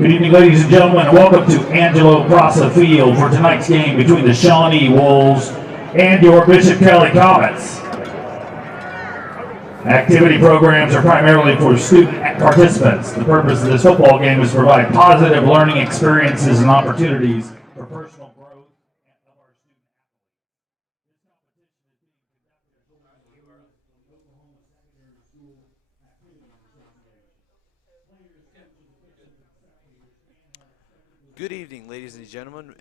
Good evening, ladies and gentlemen, and welcome to Angelo Prasa Field for tonight's game between the Shawnee Wolves and your Bishop Kelly Comets. Activity programs are primarily for student participants. The purpose of this football game is to provide positive learning experiences and opportunities for personal growth of our student Good evening, ladies and gentlemen,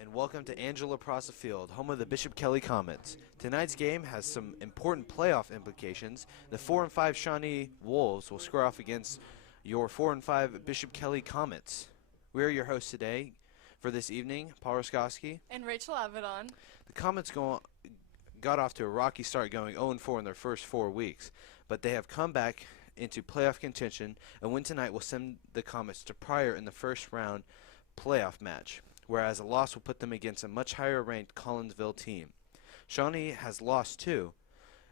and welcome to Angelo Prasa Field, home of the Bishop Kelly Comets. Tonight's game has some important playoff implications. The 4 and 5 Shawnee Wolves will square off against your 4 and 5 Bishop Kelly Comets. We are your hosts today for this evening, Paul Roskowski and Rachel Avedon. The Comets got off to a rocky start, going 0-4 in their first 4 weeks, but they have come back into playoff contention, and win tonight will send the Comets to Pryor in the first round playoff match, whereas a loss will put them against a much higher ranked Collinsville team. Shawnee has lost to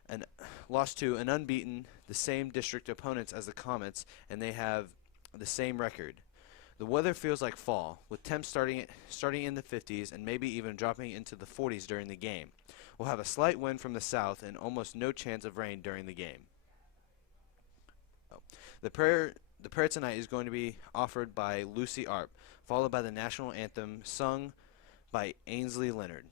and unbeaten the same district opponents as the Comets, and they have the same record. The weather feels like fall, with temps starting in the 50s and maybe even dropping into the 40s during the game. We'll have a slight wind from the south and almost no chance of rain during the game. The prayer tonight is going to be offered by Lucy Arp, followed by the national anthem sung by Ainsley Leonard.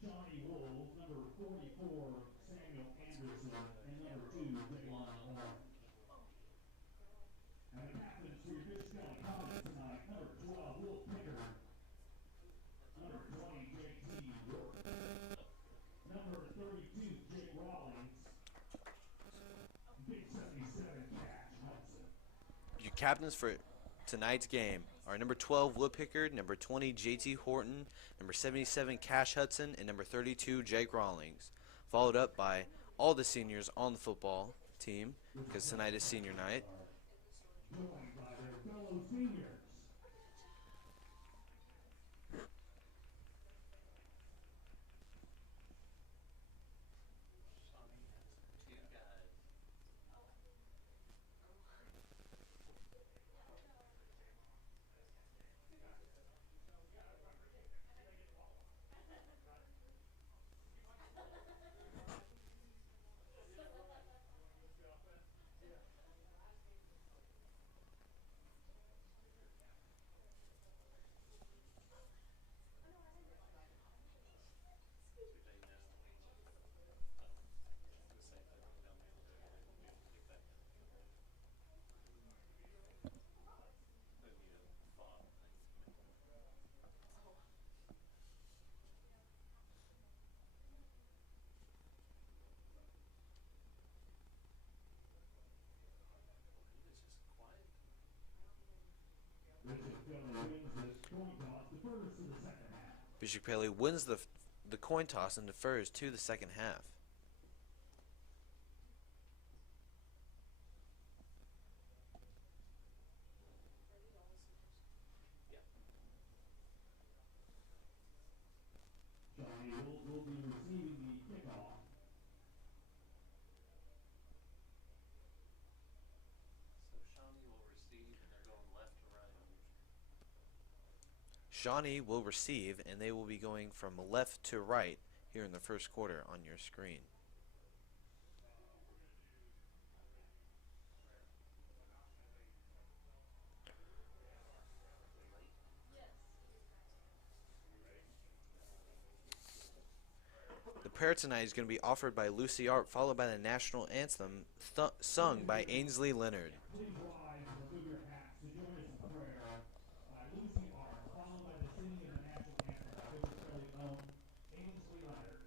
Shawnee Wolves, number 44, Samuel Anderson, and number 2, Jaylon Horn. And the captains for your Bishop County Comet tonight, number 12, Will Pickard, number 20, J.T. Rourke, number 32, Jake Rawlings, big 77, Cash Hudson. Your captains for tonight's game are number 12, Will Pickard, number 20, J.T. Horton, number 77, Cash Hudson, and number 32, Jake Rawlings. Followed up by all the seniors on the football team, because tonight is senior night. Joined by their fellow seniors. Bishop Paley wins the coin toss and defers to the second half. Shawnee will be receiving the kickoff. Shawnee will receive, and they will be going from left to right here in the first quarter on your screen. The prayer tonight is going to be offered by Lucy Art, followed by the national anthem sung by Ainsley Leonard. Please rise and remove your hats to join us in prayer by Lucy Art, followed by the singing of the national anthem by Bishop Kelly's own Ainsley Leonard.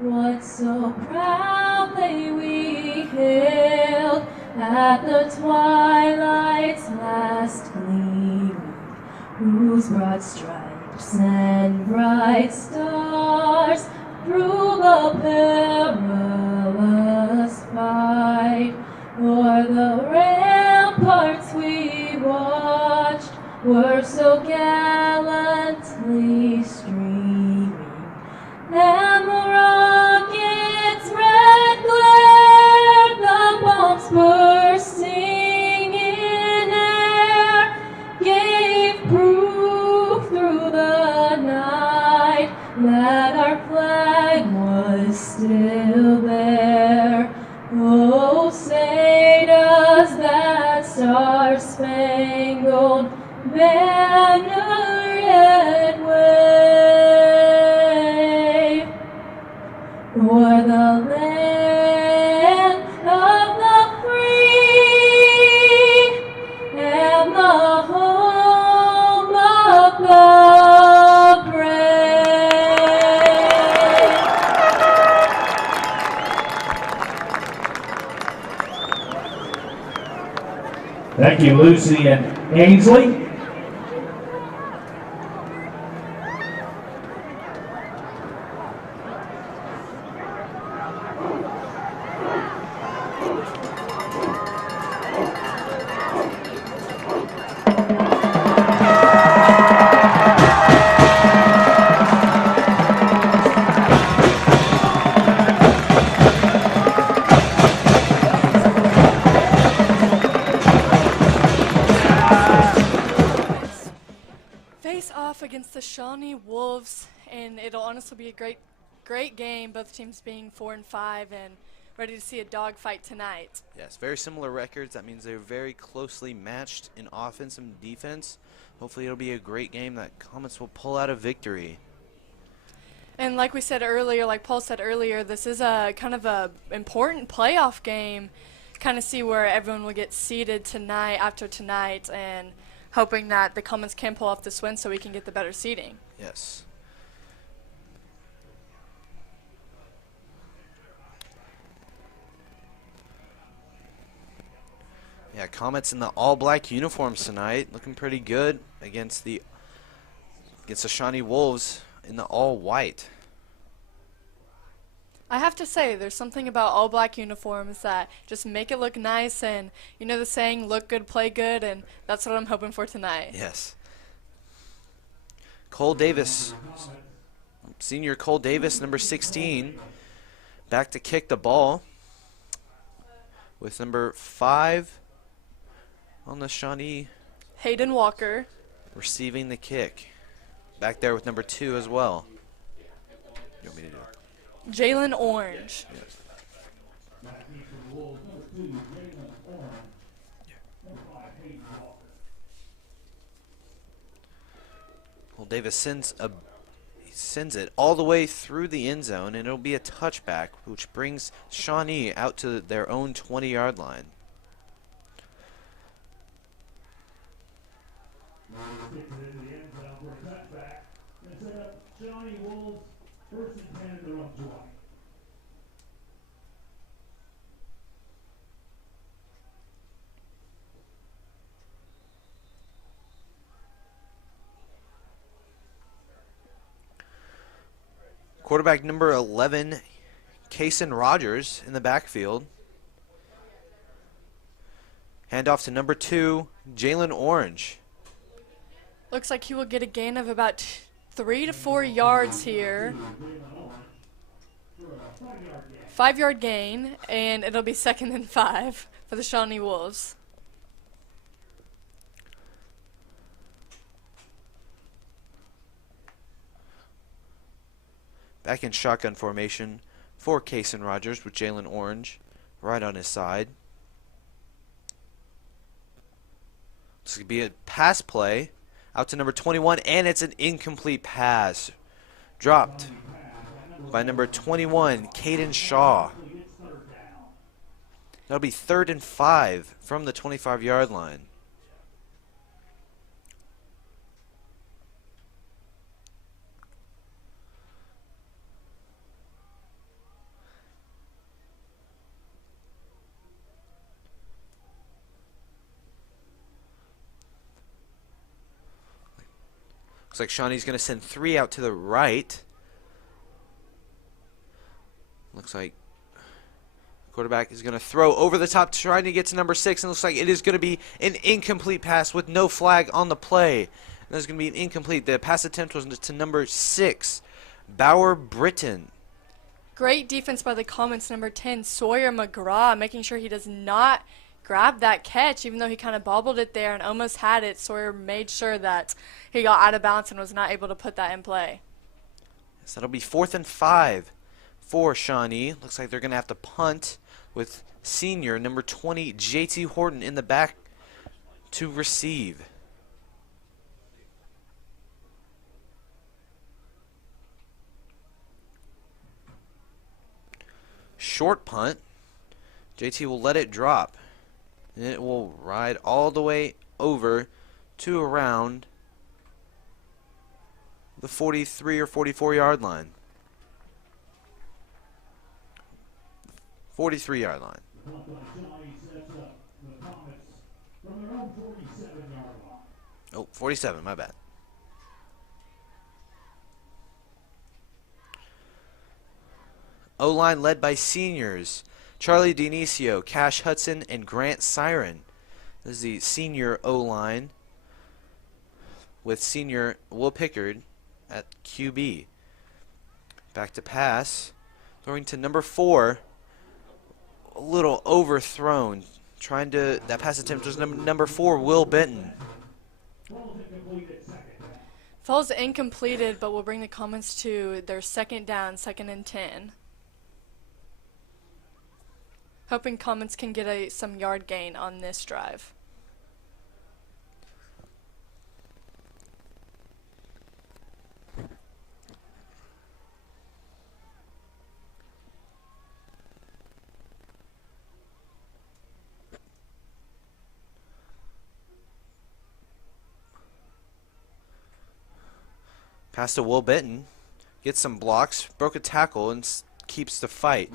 What so proudly we hailed at the twilight's last gleaming, whose broad stripes and bright stars through the perilous fight o'er the ramparts we watched were so gallantly streaming, and the rockets' red glare, the bombs bursting in air, gave proof through the night that our flag was is still there. Oh, say does that star-spangled banner yet wave o'er the land of the free and the home of the brave? Thank you, Lucy and Ainsley. Face off against the Shawnee Wolves, and it'll honestly be a great game, both teams being 4-5 and ready to see a dogfight tonight. Yes, very similar records. That means they're very closely matched in offense and defense. Hopefully it'll be a great game that Comets will pull out a victory. And like we said earlier, like Paul said earlier, this is a kind of a important playoff game. Kind of see where everyone will get seeded tonight after tonight, and hoping that the Comets can pull off this win so we can get the better seeding. Yes. Yeah, Comets in the all-black uniforms tonight, looking pretty good against the Shawnee Wolves in the all-white. I have to say, there's something about all black uniforms that just make it look nice, and you know the saying, look good, play good, and that's what I'm hoping for tonight. Yes. Cole Davis, senior Cole Davis, number 16, back to kick the ball with number 5 on the Shawnee. Hayden Walker. Receiving the kick. Back there with number 2 as well. You want me to do it? Jalen Orange. Yes. Well, Davis sends it all the way through the end zone, and it'll be a touchback, which brings Shawnee out to their own 20-yard line. Shawnee Wolves, first and 10 at their own 20. Quarterback number 11, Kason Rogers in the backfield. Handoff to number 2, Jalen Orange. Looks like he will get a gain of about 3 to 4 yards here. 5-yard gain, and it'll be 2nd and 5 for the Shawnee Wolves. Back in shotgun formation for Kason Rogers with Jalen Orange right on his side. This could be a pass play out to number 21, and it's an incomplete pass. Dropped by number 21, Caden Shaw. That'll be 3rd and 5 from the 25-yard line. Looks like Shawnee's going to send 3 out to the right. Looks like quarterback is going to throw over the top, trying to get to number 6, and looks like it is going to be an incomplete pass with no flag on the play. And there's going to be an incomplete. The pass attempt was to number 6, Bauer Britton. Great defense by the Comets, number 10, Sawyer McGraw, making sure he does not grab that catch, even though he kind of bobbled it there and almost had it. Sawyer made sure that he got out of bounds and was not able to put that in play. So that'll be 4th and 5 for Shawnee. Looks like they're going to have to punt with senior number 20 JT Horton in the back to receive. Short punt. JT will let it drop. And it will ride all the way over to around the 43 or 44 yard line. 43 yard line. Oh, 47, my bad. O-line led by seniors Charlie Dionisio, Cash Hudson, and Grant Siren. This is the senior O-line with senior Will Pickard at QB. Back to pass. Throwing to number 4. A little overthrown. That pass attempt was number 4, Will Benton. Falls incompleted, but will bring the Comets to their second down, 2nd and 10. Hoping Comets can get some yard gain on this drive. Pass to Will Benton. Gets some blocks, broke a tackle, and keeps the fight.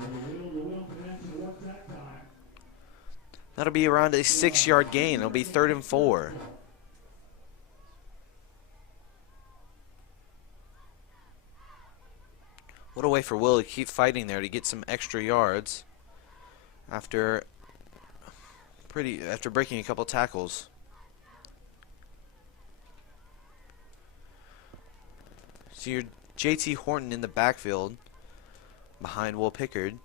That'll be around a 6-yard gain. It'll be 3rd and 4. What a way for Will to keep fighting there to get some extra yards after breaking a couple tackles. So your JT Horton in the backfield behind Will Pickard.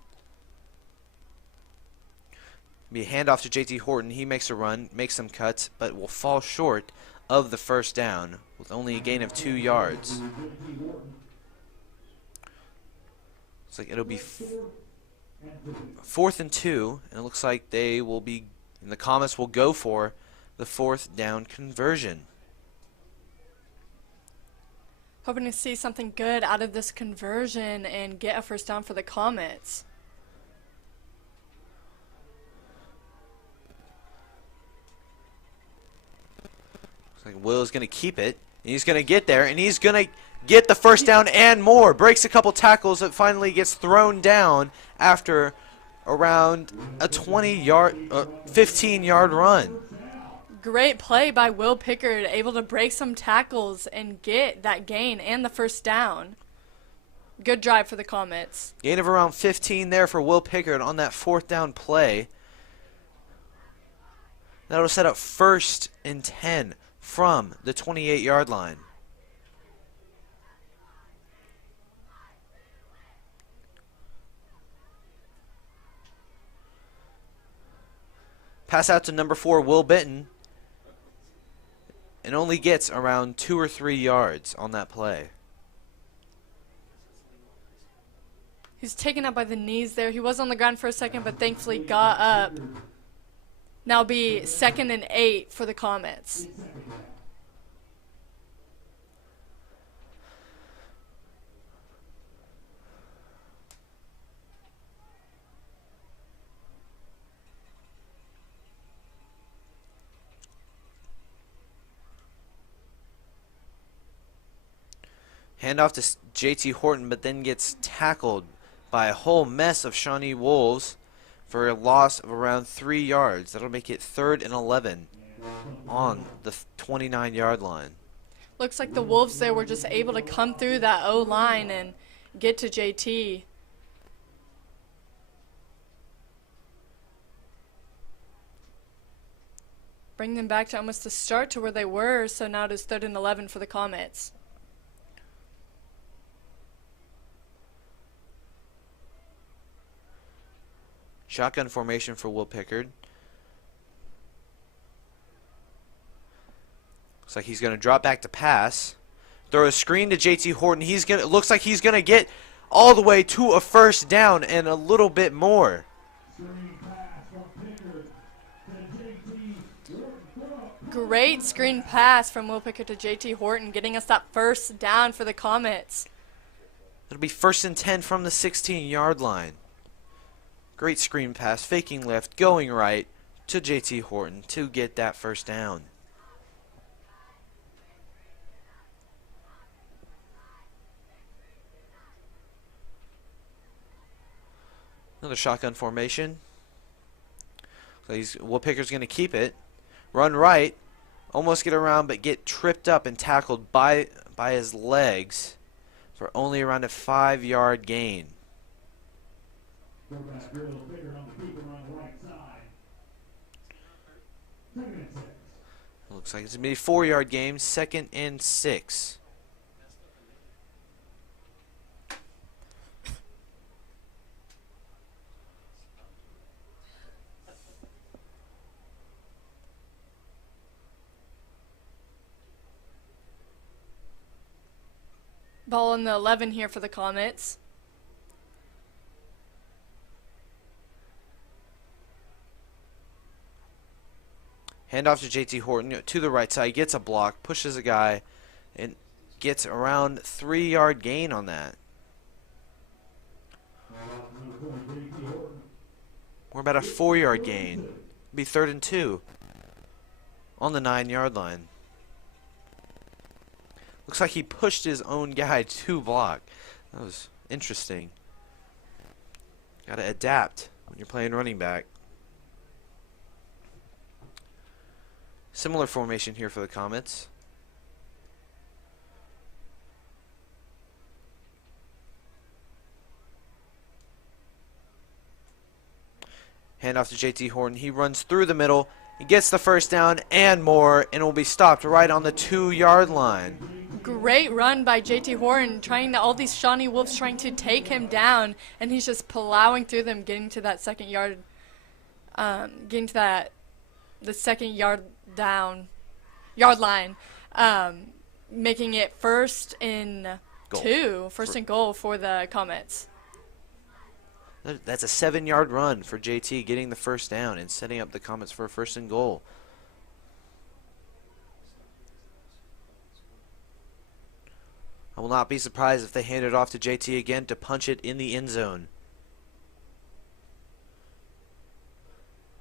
Be a handoff to JT Horton. He makes a run, makes some cuts, but will fall short of the first down with only a gain of 2 yards. Looks like it'll be 4th and 2, and it looks like the Comets will go for the 4th down conversion. Hoping to see something good out of this conversion and get a first down for the Comets. Looks like Will is going to keep it. And he's going to get there, and he's going to get the first down and more. Breaks a couple tackles, that finally gets thrown down after around a 15-yard run. Great play by Will Pickard, able to break some tackles and get that gain and the first down. Good drive for the Comets. Gain of around 15 there for Will Pickard on that 4th down play. That'll set up 1st and 10 from the 28-yard line. Pass out to number 4, Will Benton. And only gets around 2 or 3 yards on that play. He's taken up by the knees there. He was on the ground for a second, but thankfully got up. Now be 2nd and 8 for the Comets. Handoff to JT Horton, but then gets tackled by a whole mess of Shawnee Wolves for a loss of around 3 yards. That'll make it 3rd and 11 on the 29-yard line. Looks like the Wolves there were just able to come through that O-line and get to JT. Bring them back to almost the start to where they were, so now it is 3rd and 11 for the Comets. Shotgun formation for Will Pickard. Looks like he's going to drop back to pass. Throw a screen to JT Horton. Looks like he's going to get all the way to a first down and a little bit more. Great screen pass from Will Pickett to JT Horton, getting us that first down for the Comets. It'll be 1st and 10 from the 16-yard line. Great screen pass, faking left, going right to JT Horton to get that first down. Another shotgun formation. So Will Picker's going to keep it. Run right. Almost get around, but get tripped up and tackled by his legs for only around a 5-yard gain. Looks like it's going to be a 4-yard game, 2nd and 6. Ball on the 11 here for the Comets. Hand off to JT Horton to the right side, gets a block, pushes a guy, and gets around 3-yard gain on that. We're about a 4-yard gain. It'll be 3rd and 2 on the 9-yard line. Looks like he pushed his own guy to block. That was interesting. Got to adapt when you're playing running back. Similar formation here for the Comets. Hand off to JT Horton. He runs through the middle. He gets the first down and more, and will be stopped right on the 2-yard line. Great run by JT Horton, all these Shawnee Wolves trying to take him down, and he's just plowing through them, getting to that second yard, the second yard line, making it 1st and goal for the Comets. That's a 7-yard run for JT, getting the first down and setting up the Comets for a 1st and goal. I will not be surprised if they hand it off to JT again to punch it in the end zone.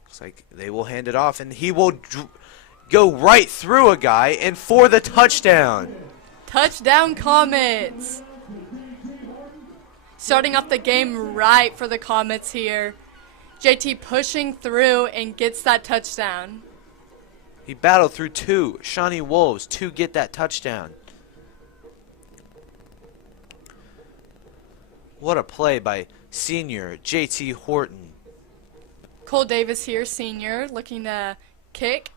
Looks like they will hand it off, and he will go right through a guy and for the touchdown. Touchdown Comets! Starting off the game right for the Comets here. JT pushing through and gets that touchdown. He battled through 2 Shawnee Wolves to get that touchdown. What a play by senior JT Horton. Cole Davis here, senior, looking to kick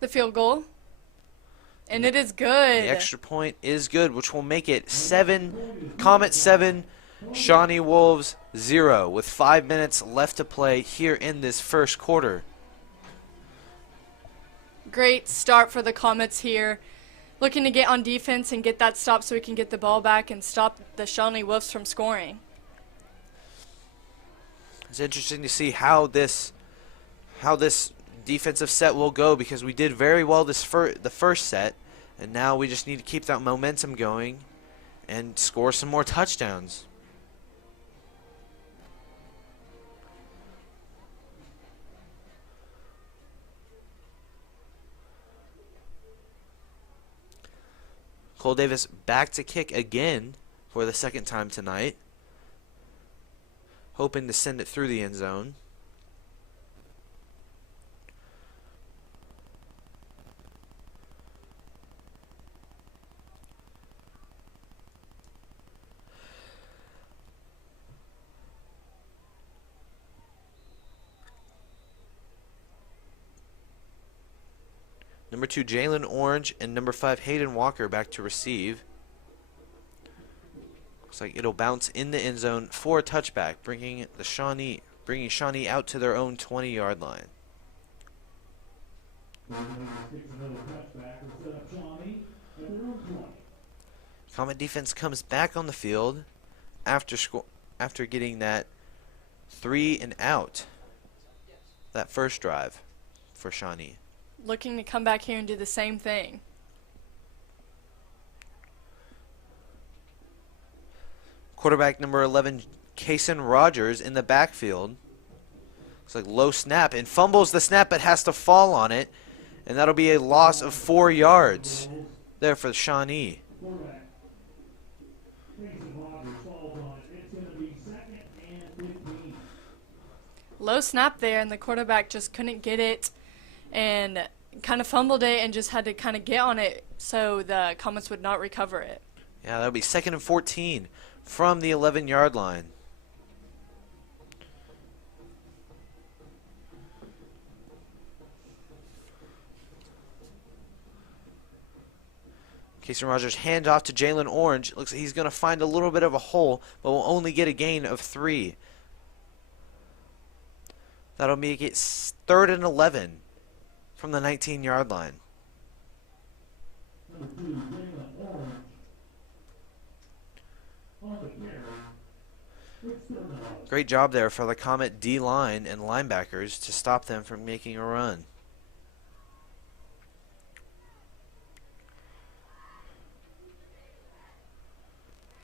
the field goal. And it is good. The extra point is good, which will make it 7, Comet 7, Shawnee Wolves 0, with 5 minutes left to play here in this first quarter. Great start for the Comets here. Looking to get on defense and get that stop so we can get the ball back and stop the Shawnee Wolves from scoring. It's interesting to see how this defensive set will go, because we did very well the first set, and now we just need to keep that momentum going and score some more touchdowns. Cole Davis back to kick again for the 2nd time tonight, hoping to send it through the end zone. Number 2, Jalen Orange, and number 5, Hayden Walker back to receive. Looks like it'll bounce in the end zone for a touchback, bringing Shawnee out to their own 20-yard line. Comet defense comes back on the field, after getting that 3 and out, that first drive for Shawnee. Looking to come back here and do the same thing. Quarterback number 11, Kason Rogers, in the backfield. Looks like low snap and fumbles the snap, but has to fall on it. And that'll be a loss of 4 yards there for Shawnee. Low snap there, and the quarterback just couldn't get it and kind of fumbled it and just had to kind of get on it so the Comets would not recover it. Yeah, that'll be 2nd and 14 from the 11-yard line. Kason Rogers hand off to Jalen Orange. Looks like he's going to find a little bit of a hole, but will only get a gain of 3. That'll make it 3rd and 11 from the 19-yard line. Great job there for the Comet D-line and linebackers to stop them from making a run.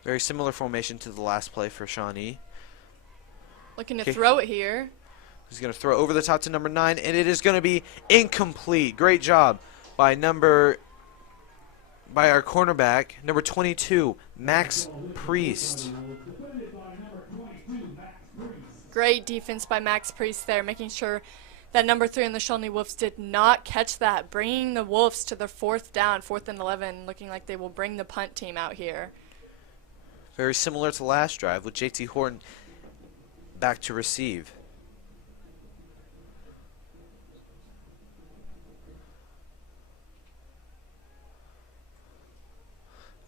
Very similar formation to the last play for Shawnee. Looking to throw it here. He's going to throw over the top to number 9, and it is going to be incomplete. Great job by our cornerback, number 22, Max Priest. Great defense by Max Priest there, making sure that number 3 in the Shawnee Wolves did not catch that, bringing the Wolves to their 4th down, 4th and 11, looking like they will bring the punt team out here. Very similar to last drive with JT Horton back to receive.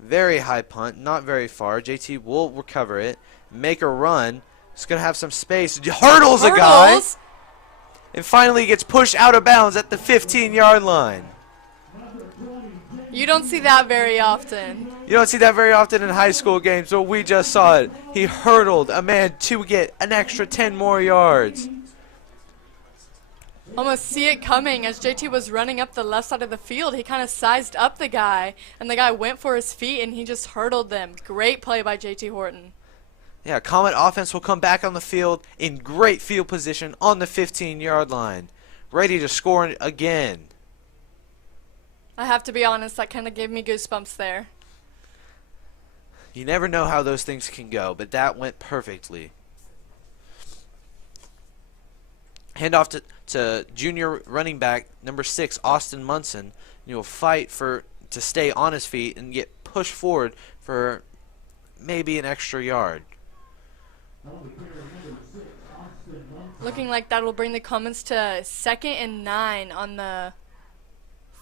Very high punt, not very far. JT will recover it, make a run. He's going to have some space. Hurdles a guy. And finally gets pushed out of bounds at the 15-yard line. You don't see that very often. You don't see that very often in high school games, but we just saw it. He hurdled a man to get an extra 10 more yards. Almost see it coming as JT was running up the left side of the field. He kind of sized up the guy, and the guy went for his feet, and he just hurdled them. Great play by JT Horton. Yeah, Comet offense will come back on the field in great field position on the 15-yard line, ready to score again. I have to be honest, that kind of gave me goosebumps there. You never know how those things can go, but that went perfectly. Hand off to junior running back number 6, Austin Munson. He'll fight to stay on his feet and get pushed forward for maybe an extra yard. Looking like that will bring the Comets to 2nd and 9 on the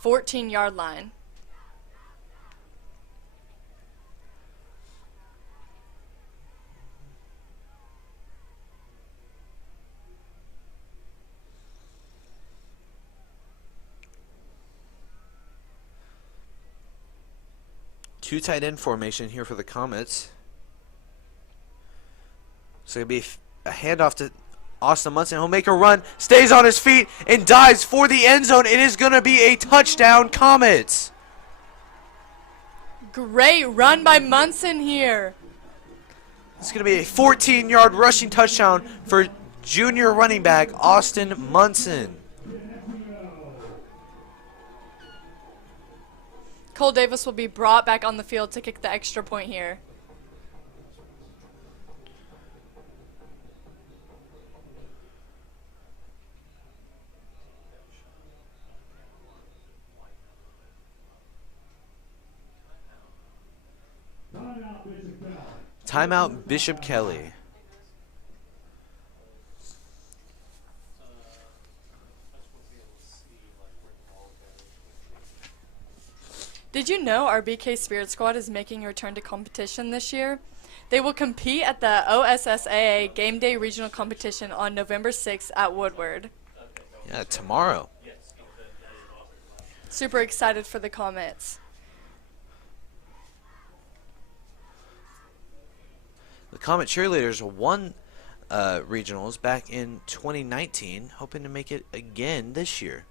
14-yard line. Two tight end formation here for the Comets. So it'll be a handoff to Austin Munson. He'll make a run, stays on his feet, and dives for the end zone. It is going to be a touchdown, Comets. Great run by Munson here. It's going to be a 14-yard rushing touchdown for junior running back Austin Munson. Cole Davis will be brought back on the field to kick the extra point here. Timeout, Bishop Kelly. Did you know our BK Spirit Squad is making a return to competition this year? They will compete at the OSSAA Game Day Regional Competition on November 6th at Woodward. Yeah, tomorrow. Super excited for the Comets. The Comet cheerleaders won regionals back in 2019, hoping to make it again this year.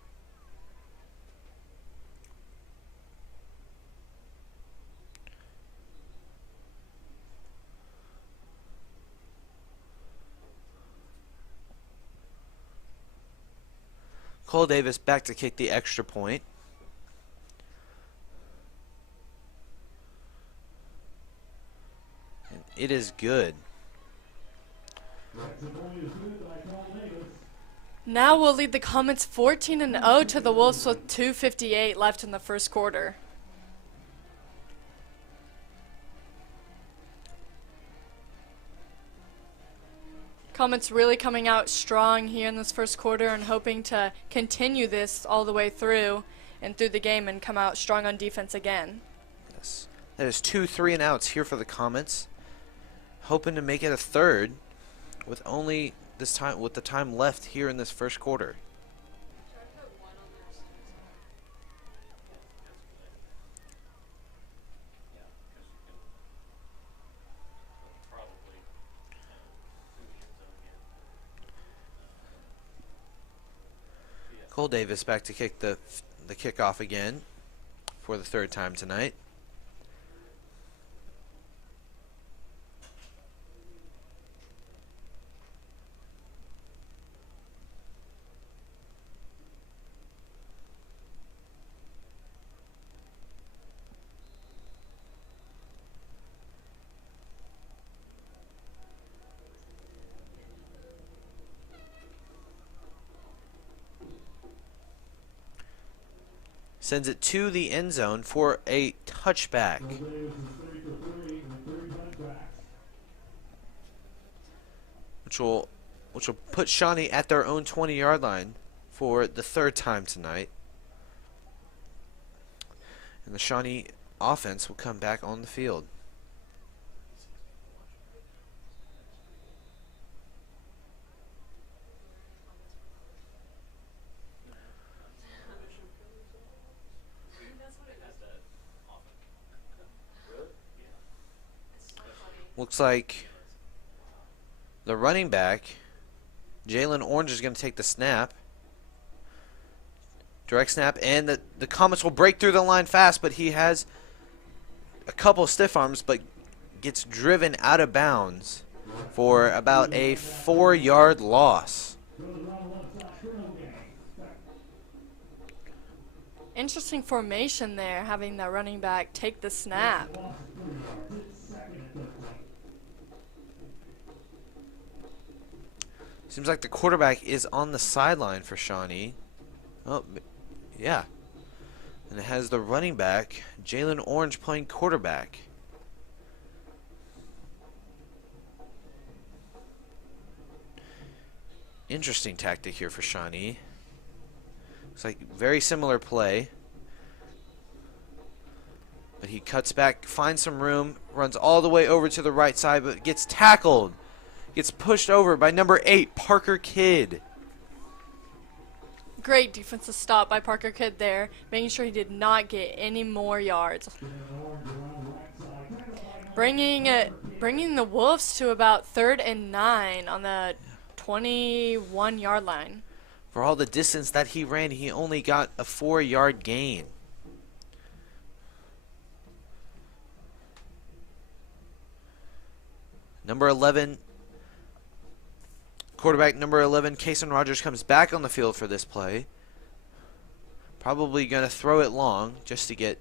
Cole Davis back to kick the extra point. And it is good. Now we'll lead the Comets 14-0 to the Wolves with 2:58 left in the first quarter. Comets really coming out strong here in this first quarter and hoping to continue this all the way through and through the game and come out strong on defense again. Yes. That is 2 3-and-outs here for the Comets. Hoping to make it a third with only this time with the time left here in this first quarter. Cole Davis back to kick the kickoff again for the third time tonight. Sends it to the end zone for a touchback. Which will put Shawnee at their own 20-yard line for the third time tonight. And the Shawnee offense will come back on the field. Looks like the running back, Jalen Orange, is going to take the snap. Direct snap, and the Comets will break through the line fast, but he has a couple stiff arms, but gets driven out of bounds for about a 4-yard loss. Interesting formation there, having the running back take the snap. Seems like the quarterback is on the sideline for Shawnee. Oh, yeah. And it has the running back, Jalen Orange, playing quarterback. Interesting tactic here for Shawnee. Looks like very similar play. But he cuts back, finds some room, runs all the way over to the right side, but gets tackled. Gets pushed over by number 8, Parker Kidd. Great defensive stop by Parker Kidd there, making sure he did not get any more yards. Bringing the Wolves to about 3rd and 9 on the 21-yard line. For all the distance that he ran, he only got a 4-yard gain. Number 11, quarterback number 11, Kason Rogers, comes back on the field for this play. Probably going to throw it long just to get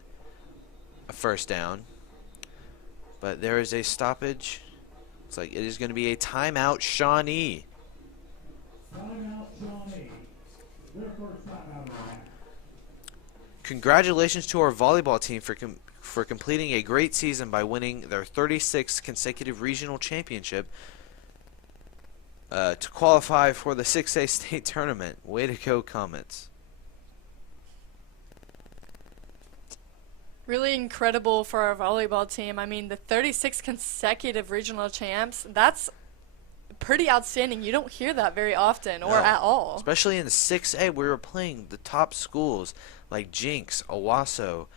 a first down. But there is a stoppage. Looks like it is going to be a timeout, Shawnee. Timeout, Shawnee. Their first timeout of the match. Congratulations to our volleyball team for completing a great season by winning their 36th consecutive regional championship to qualify for the 6A state tournament. Way to go, Comets. Really incredible for our volleyball team. I mean, the 36 consecutive regional champs, that's pretty outstanding. You don't hear that very often or at all. Especially in the 6A, we were playing the top schools like Jinx, Owasso,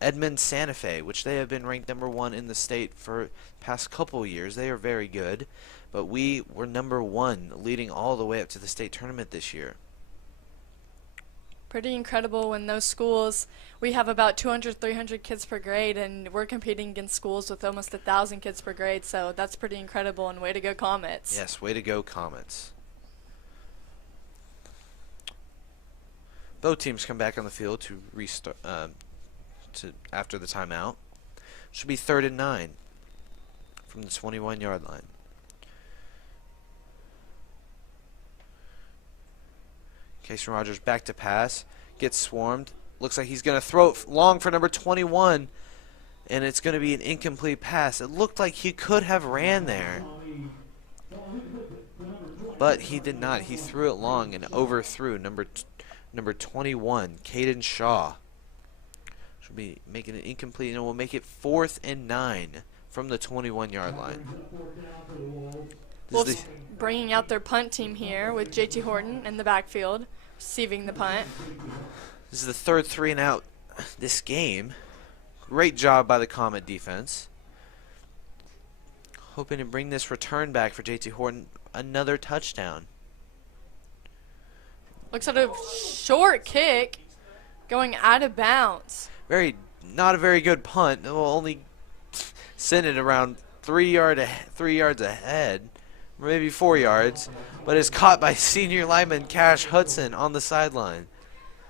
Edmond Santa Fe, which they have been ranked #1 in the state for past couple years. They are very good, but we were #1, leading all the way up to the state tournament this year. Pretty incredible when those schools, we have about 200, 300 kids per grade, and we're competing against schools with almost 1,000 kids per grade, so that's pretty incredible, and way to go Comets. Yes, way to go Comets. Both teams come back on the field to restart after the timeout. Should be 3rd and 9 from the 21-yard line. Casey Rogers back to pass, gets swarmed. Looks like he's going to throw it long for number 21, and it's going to be an incomplete pass. It looked like he could have ran there, but he did not. He threw it long and overthrew number 21, Caden Shaw. Should be making it incomplete, and it will make it 4th and 9 from the 21-yard line. Wolves bringing out their punt team here with JT Horton in the backfield, receiving the punt. This is the 3rd 3-and-out this game. Great job by the Comet defense. Hoping to bring this return back for JT Horton. Another touchdown. Looks like a short kick going out of bounds. Not a very good punt. It will only send it around 3 yards ahead, maybe 4 yards, but is caught by senior lineman Cash Hudson on the sideline.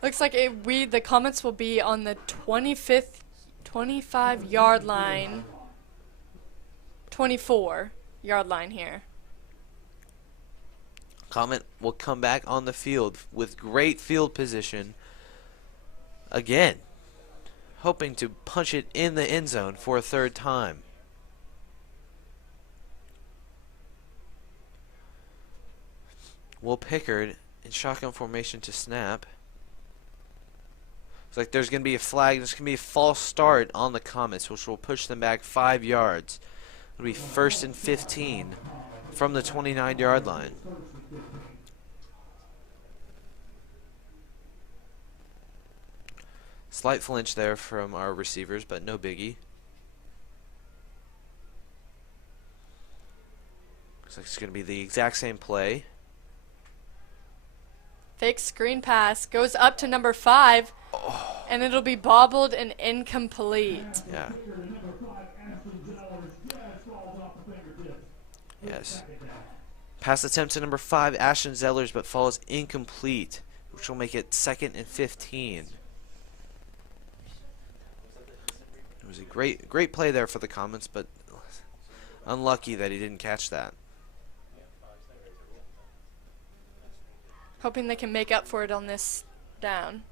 Looks like the Comets will be on the 25-yard line, 24-yard line here. Comet will come back on the field with great field position again, hoping to punch it in the end zone for a 3rd time. Will Pickard in shotgun formation to snap. Looks like there's going to be a flag. There's going to be a false start on the Comets, which will push them back 5 yards. It'll be 1st and 15 from the 29-yard line. Slight flinch there from our receivers, but no biggie. Looks like it's going to be the exact same play. Fake screen pass goes up to number 5, and it'll be bobbled and incomplete. Yeah. Yes. Pass attempt to number 5, Ashton Zellers, but falls incomplete, which will make it 2nd and 15. It was a great play there for the Comets, but unlucky that he didn't catch that. Hoping they can make up for it on this down.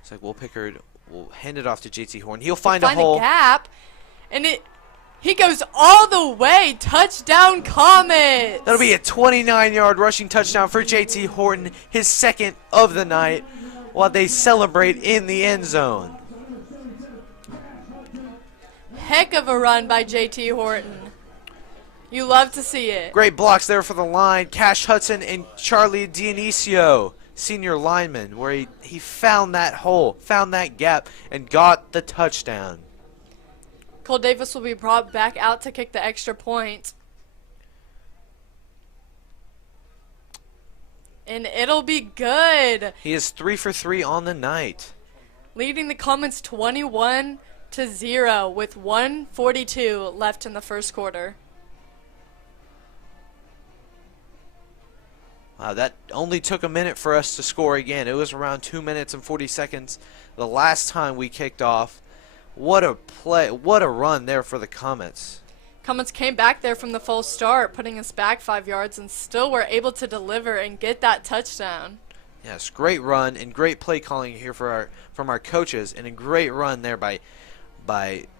It's like Will Pickard will hand it off to JT Horn. He'll find a a gap, and he goes all the way. Touchdown, Comet! That'll be a 29-yard rushing touchdown for JT Horton, his 2nd of the night, while they celebrate in the end zone. Heck of a run by JT Horton. You love to see it. Great blocks there for the line. Cash Hudson and Charlie Dionisio, senior lineman, where he found that hole, found that gap, and got the touchdown. Cole Davis will be brought back out to kick the extra point. And it'll be good. He is 3 for 3 on the night. Leading the Comets 21-0 with 1:42 left in the first quarter. Wow, that only took a minute for us to score again. It was around 2 minutes and 40 seconds the last time we kicked off. What a play, what a run there for the Comets. Comets came back there from the false start, putting us back 5 yards, and still were able to deliver and get that touchdown. Yes, great run and great play calling here from our coaches, and a great run there by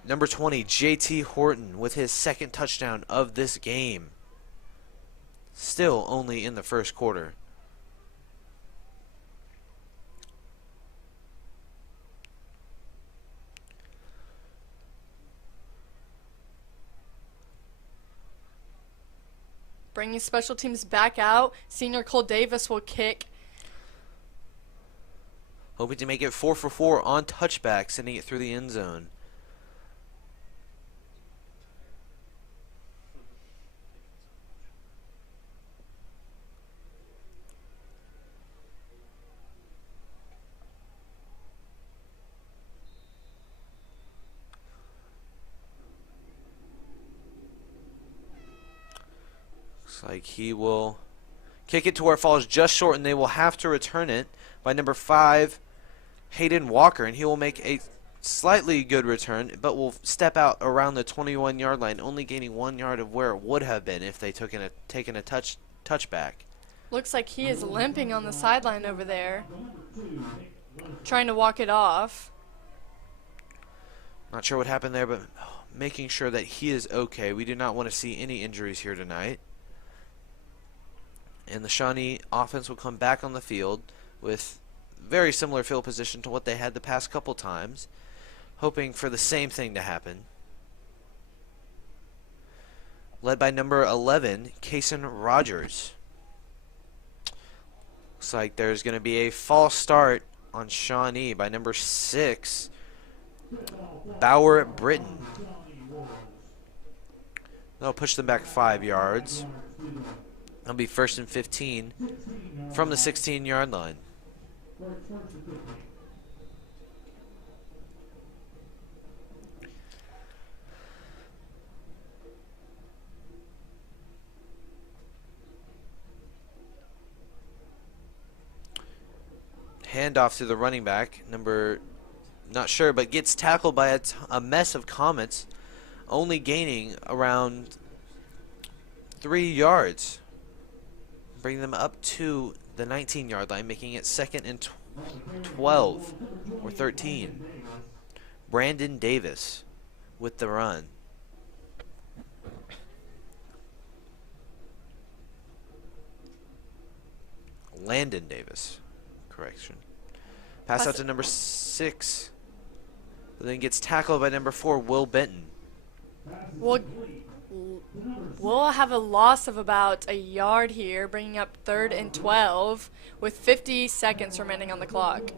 number 20, JT Horton, with his 2nd touchdown of this game. Still only in the first quarter. Bringing special teams back out. Senior Cole Davis will kick. Hoping to make it 4 for 4 on touchback, sending it through the end zone. Looks like he will kick it to where it falls just short, and they will have to return it by number 5, Hayden Walker, and he will make a slightly good return, but will step out around the 21-yard line, only gaining 1 yard of where it would have been if they taken a touchback. Looks like he is limping on the sideline over there, trying to walk it off. Not sure what happened there, but making sure that he is okay. We do not want to see any injuries here tonight. And the Shawnee offense will come back on the field with very similar field position to what they had the past couple times, hoping for the same thing to happen. Led by number 11, Kason Rogers. Looks like there's going to be a false start on Shawnee by number 6, Bauer Britton. That'll push them back 5 yards. That'll be 1st and 15 from the 16-yard line. Handoff to the running back, not sure, but gets tackled by a mess of Comets, only gaining around 3 yards. Bring them up to the 19-yard line, making it 2nd and 12 or 13. Brandon Davis with the run. Landon Davis, correction. Pass out to number 6. But then gets tackled by number 4, Will Benton. We'll have a loss of about a yard here, bringing up 3rd and 12 with 50 seconds remaining on the clock.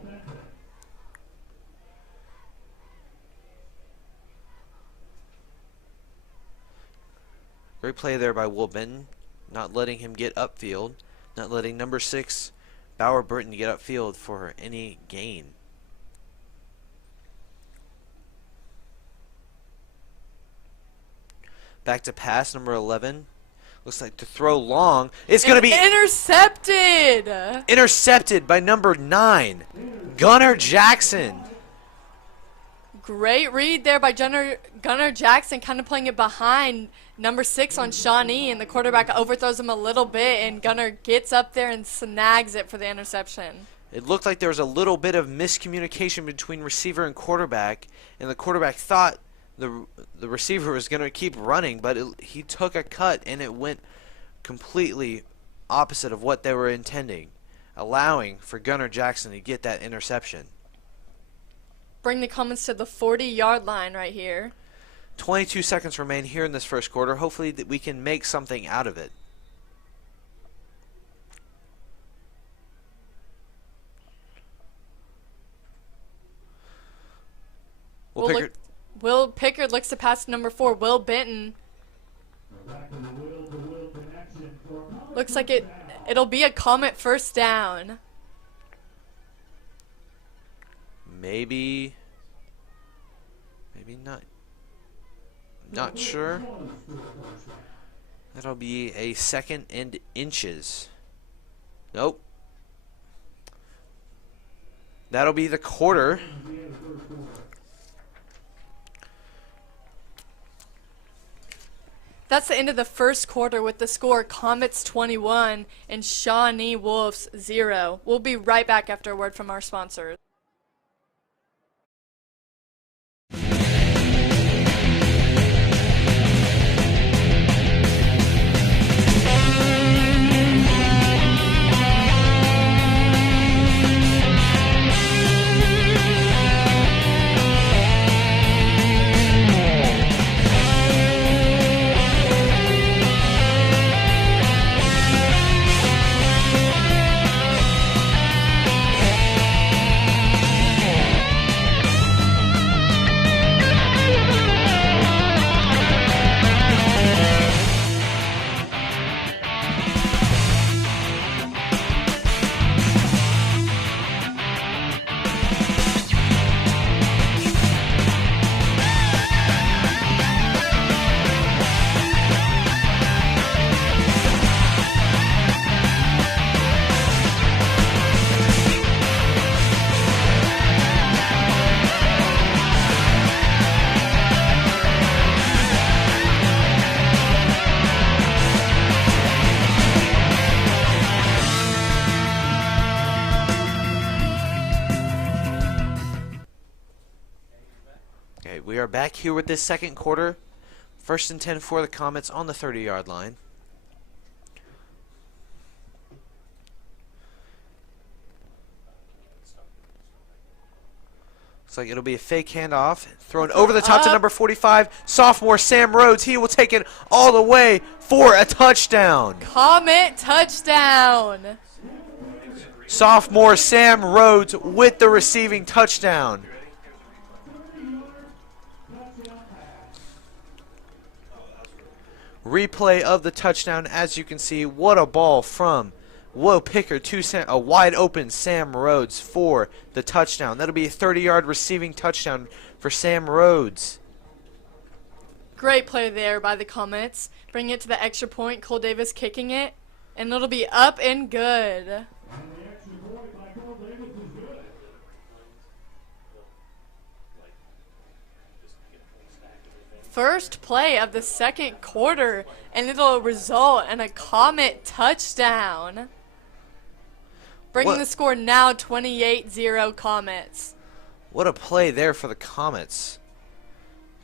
Great play there by Will Benton, not letting him get upfield, not letting number 6, Bauer Burton, get upfield for any gain. Back to pass, number 11. Looks like to throw long. It's going to be intercepted. Intercepted by number 9, Gunnar Jackson. Great read there by Gunnar Jackson, kind of playing it behind number 6 on Shawnee, and the quarterback overthrows him a little bit, and Gunnar gets up there and snags it for the interception. It looked like there was a little bit of miscommunication between receiver and quarterback, and the quarterback thought the receiver was going to keep running, but he took a cut, and it went completely opposite of what they were intending, allowing for Gunnar Jackson to get that interception. Bring the Comets to the 40-yard line right here. 22 seconds remain here in this first quarter. Hopefully that we can make something out of it. Will Pickard looks to pass to number 4, Will Benton. Looks like it'll be a Comet first down. Maybe not. Not sure. That'll be a 2nd and inches. Nope. That'll be the quarter. That's the end of the first quarter with the score Comets 21 and Shawnee Wolves 0. We'll be right back after a word from our sponsors. Okay, we are back here with this second quarter. 1st and 10 for the Comets on the 30-yard line. Looks like it'll be a fake handoff. Thrown over the top to number 45, sophomore Sam Rhodes. He will take it all the way for a touchdown. Comet touchdown. Sophomore Sam Rhodes with the receiving touchdown. Replay of the touchdown, as you can see. What a ball from Will Picker to a wide open Sam Rhodes for the touchdown. That'll be a 30-yard receiving touchdown for Sam Rhodes. Great play there by the Comets. Bring it to the extra point. Cole Davis kicking it, and it'll be up and good. First play of the second quarter, and it'll result in a Comet touchdown. Bringing the score now 28-0 Comets. What a play there for the Comets.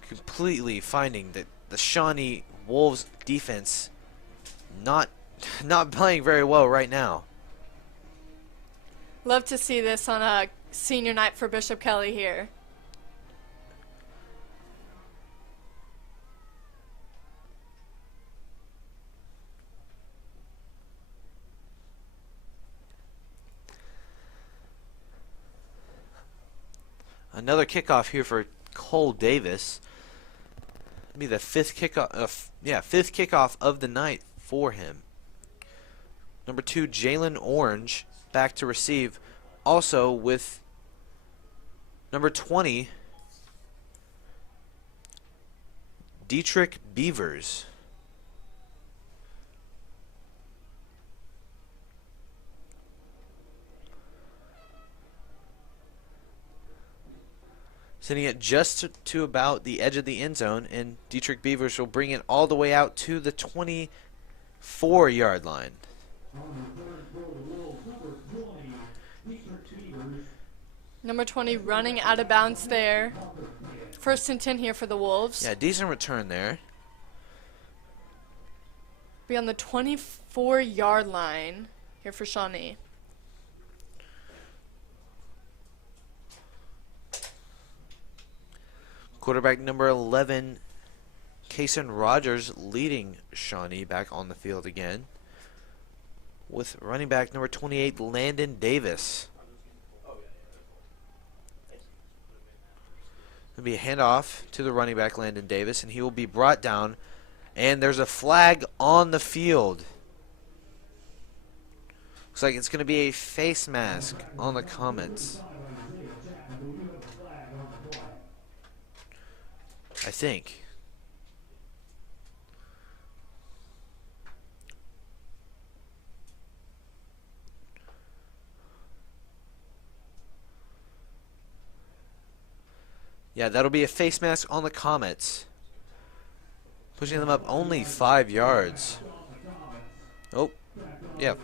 Completely finding that the Shawnee Wolves defense not playing very well right now. Love to see this on a senior night for Bishop Kelly here. Another kickoff here for Cole Davis. It'll be the fifth kickoff of the night for him. Number 2, Jalen Orange, back to receive. Also with number 20, Dietrich Beavers. Sending it just to about the edge of the end zone, and Dietrich Beavers will bring it all the way out to the 24-yard line. Number 20 running out of bounds there. 1st and 10 here for the Wolves. Yeah, decent return there. Be on the 24-yard line here for Shawnee. Quarterback number 11, Kason Rogers, leading Shawnee back on the field again. With running back number 28, Landon Davis. There'll be a handoff to the running back, Landon Davis, and he will be brought down. And there's a flag on the field. Looks like it's going to be a face mask on the Comets. I think. Yeah, that'll be a face mask on the Comets. Pushing them up only 5 yards. Oh, yeah.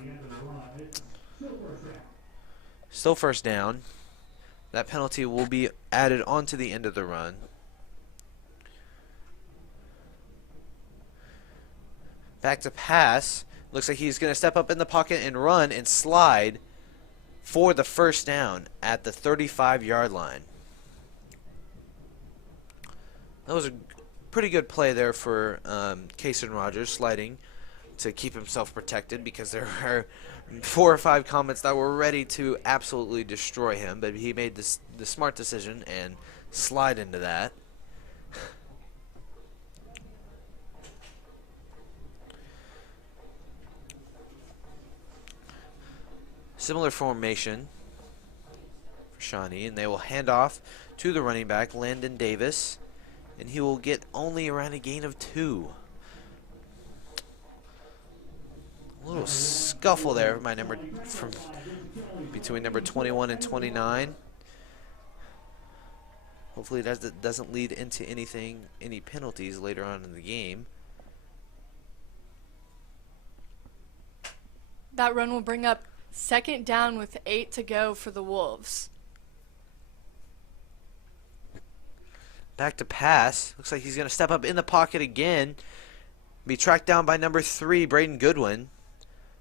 Still first down. That penalty will be added onto the end of the run. Back to pass. Looks like he's going to step up in the pocket and run and slide for the first down at the 35-yard line. That was a pretty good play there for Kason Rogers, sliding to keep himself protected, because there are 4 or 5 Comets that were ready to absolutely destroy him, but he made the smart decision and slide into that. Similar formation for Shawnee, and they will hand off to the running back, Landon Davis, and he will get only around a gain of 2. A little scuffle there from between number 21 and 29. Hopefully that doesn't lead into any penalties later on in the game. That run will bring up 2nd down with 8 to go for the Wolves. Back to pass. Looks like he's going to step up in the pocket again. Be tracked down by number 3, Braden Goodwin.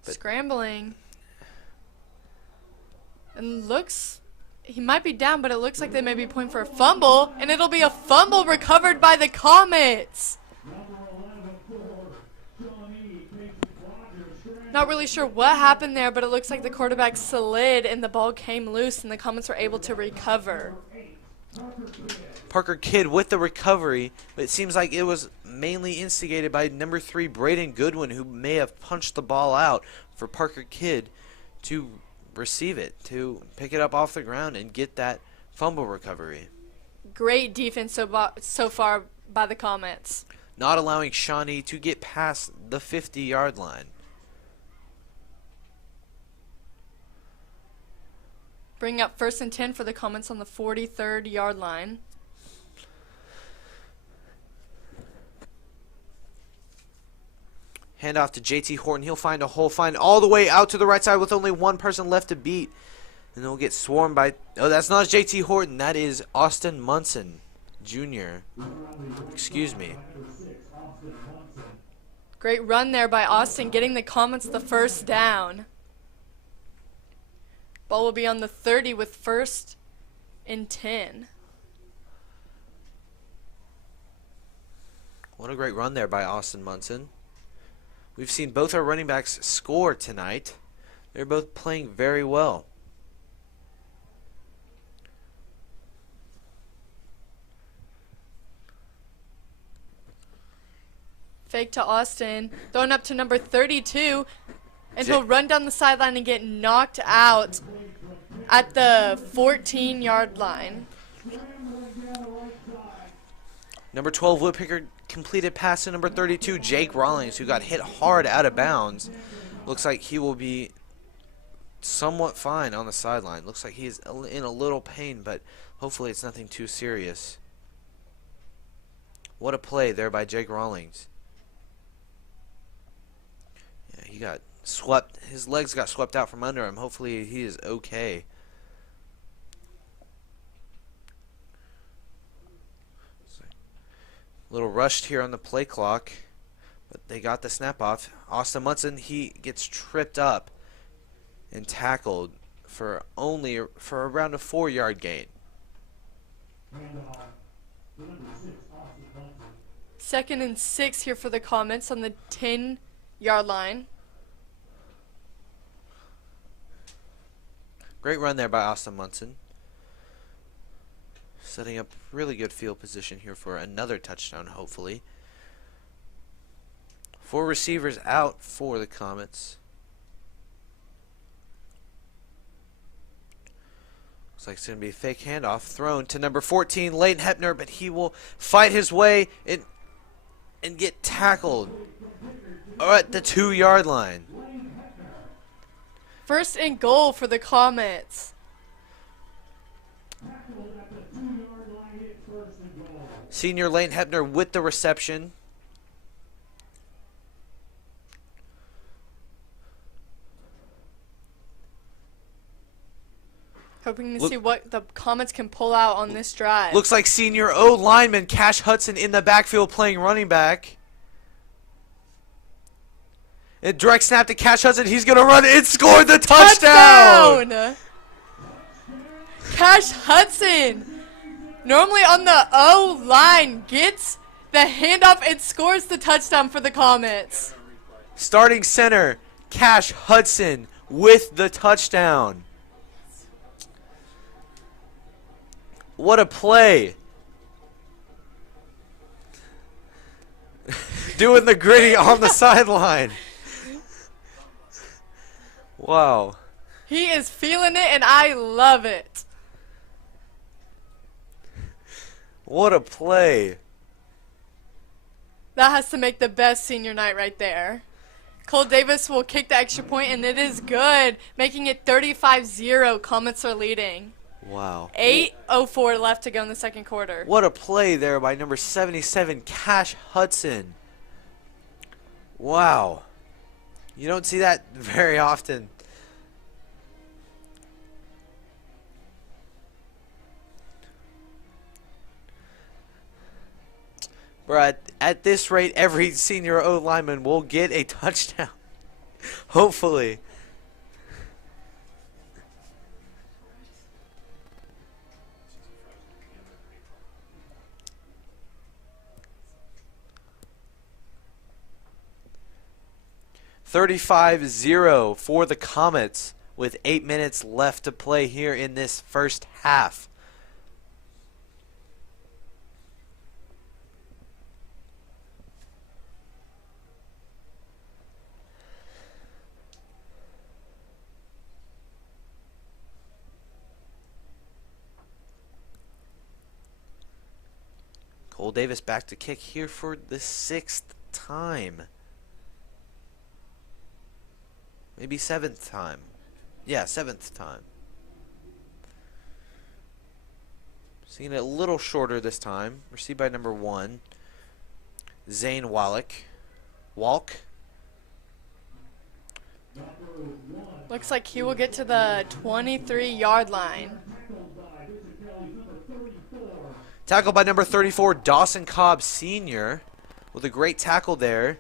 Scrambling. And looks... He might be down, but it looks like they may be pointing for a fumble. And it'll be a fumble recovered by the Comets. Not really sure what happened there, but it looks like the quarterback slid and the ball came loose and the Comets were able to recover. Parker Kidd with the recovery, but it seems like it was mainly instigated by number 3, Braden Goodwin, who may have punched the ball out for Parker Kidd to receive it, to pick it up off the ground and get that fumble recovery. Great defense so far by the Comets. Not allowing Shawnee to get past the 50-yard line. Bring up 1st and 10 for the Comets on the 43rd yard line. Hand off to JT Horton. He'll find a hole, find all the way out to the right side with only one person left to beat. And they'll get swarmed by... Oh, that's not JT Horton. That is Austin Munson, Jr. Excuse me. Great run there by Austin, getting the Comets the first down. Ball will be on the 30 with 1st and 10. What a great run there by Austin Munson. We've seen both our running backs score tonight. They're both playing very well. Fake to Austin, throwing up to number 32, and he'll run down the sideline and get knocked out at the 14-yard line. Number 12, Woodpecker completed pass to number 32, Jake Rawlings, who got hit hard out of bounds. Looks like he will be somewhat fine on the sideline. Looks like he is in a little pain, but hopefully it's nothing too serious. What a play there by Jake Rawlings. Yeah, he got swept. His legs got swept out from under him. Hopefully he is okay. Little rushed here on the play clock, but they got the snap off. Austin Munson, he gets tripped up and tackled for around a 4-yard gain. 2nd and 6 here for the Comets on the 10-yard line. Great run there by Austin Munson. Setting up really good field position here for another touchdown, hopefully. 4 receivers out for the Comets. Looks like it's going to be a fake handoff thrown to number 14, Leighton Hepner, but he will fight his way and get tackled at the 2-yard line. 1st and goal for the Comets. Senior Leighton Hepner with the reception. Hoping to see what the Comets can pull out on this drive. Looks like senior O lineman Cash Hudson in the backfield playing running back. And direct snap to Cash Hudson. He's going to run and score the touchdown! Cash Hudson, normally on the O line, gets the handoff and scores the touchdown for the Comets. Starting center, Cash Hudson with the touchdown. What a play. Doing the gritty on the sideline. Wow. He is feeling it, and I love it. What a play. That has to make the best senior night right there. Cole Davis will kick the extra point, and it is good, making it 35-0. Comets are leading. Wow. 8:04 left to go in the second quarter. What a play there by number 77, Cash Hudson. Wow. You don't see that very often. Bro, at this rate, every senior O lineman will get a touchdown. Hopefully. (35-0) for the Comets with 8 minutes left to play here in this first half. Cole Davis back to kick here for the 6th time. Maybe 7th time. Yeah, 7th time. Seeing it a little shorter this time. Received by number 1. Zane Walk. Looks like he will get to the 23-yard line. Tackle by number 34, Dawson Cobb Sr. with a great tackle there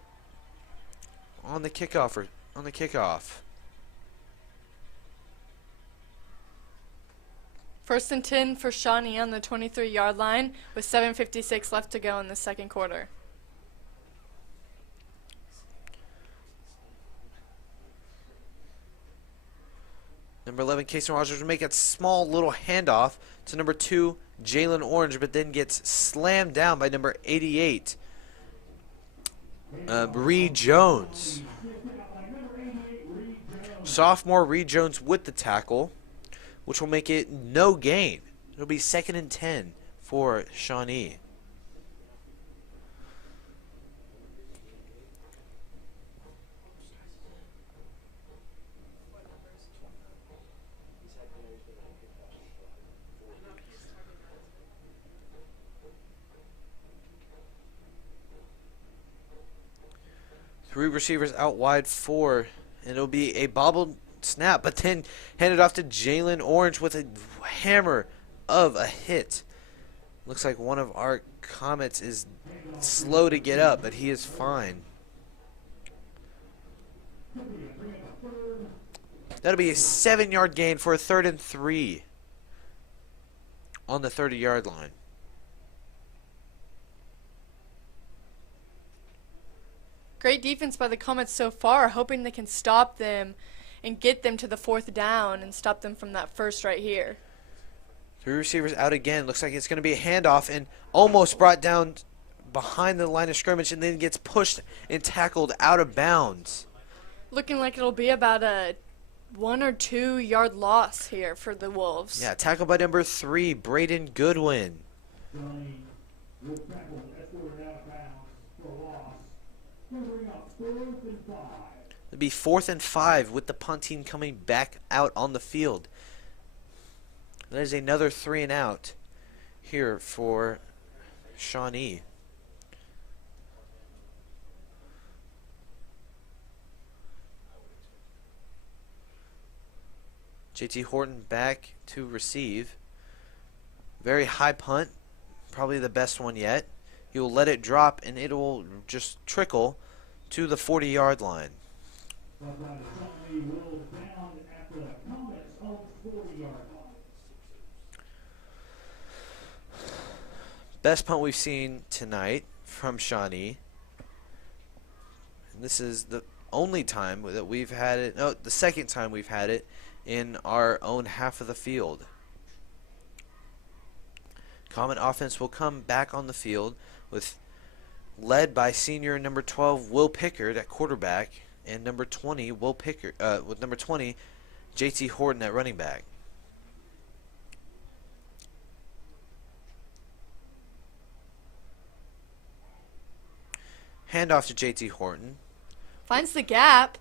on the kickoff. First and 10 for Shawnee on the 23-yard line with 7:56 left to go in the second quarter. Number 11, Casey Rogers will make a small little handoff to number 2, Jalen Orange, but then gets slammed down by number 88, Reed Jones. Sophomore Reed Jones with the tackle, which will make it no gain. It'll be 2nd and 10 for Shawnee. Three receivers out wide, 4, and it'll be a bobbled snap, but then handed off to Jalen Orange with a hammer of a hit. Looks like one of our Comets is slow to get up, but he is fine. That'll be a 7-yard gain for a 3rd and 3 on the 30-yard line. Great defense by the Comets so far, hoping they can stop them and get them to the 4th down and stop them from that first right here. 3 receivers out again. Looks like it's going to be a handoff and almost brought down behind the line of scrimmage and then gets pushed and tackled out of bounds. Looking like it'll be about a 1 or 2 yard loss here for the Wolves. Yeah, tackled by number 3, Braden Goodwin. It'll be 4th and 5 with the punt team coming back out on the field. There's another 3 and out here for Shawnee. JT Horton back to receive. Very high punt, probably the best one yet. He will let it drop and it will just trickle to the 40-yard line. Best punt we've seen tonight from Shawnee. And this is the only time that we've had it, no, the second time we've had it in our own half of the field. Comet offense will come back on the field with led by senior number 12 Will Pickard at quarterback and number 20 with number 20 JT Horton at running back. Handoff to JT Horton. Finds the gap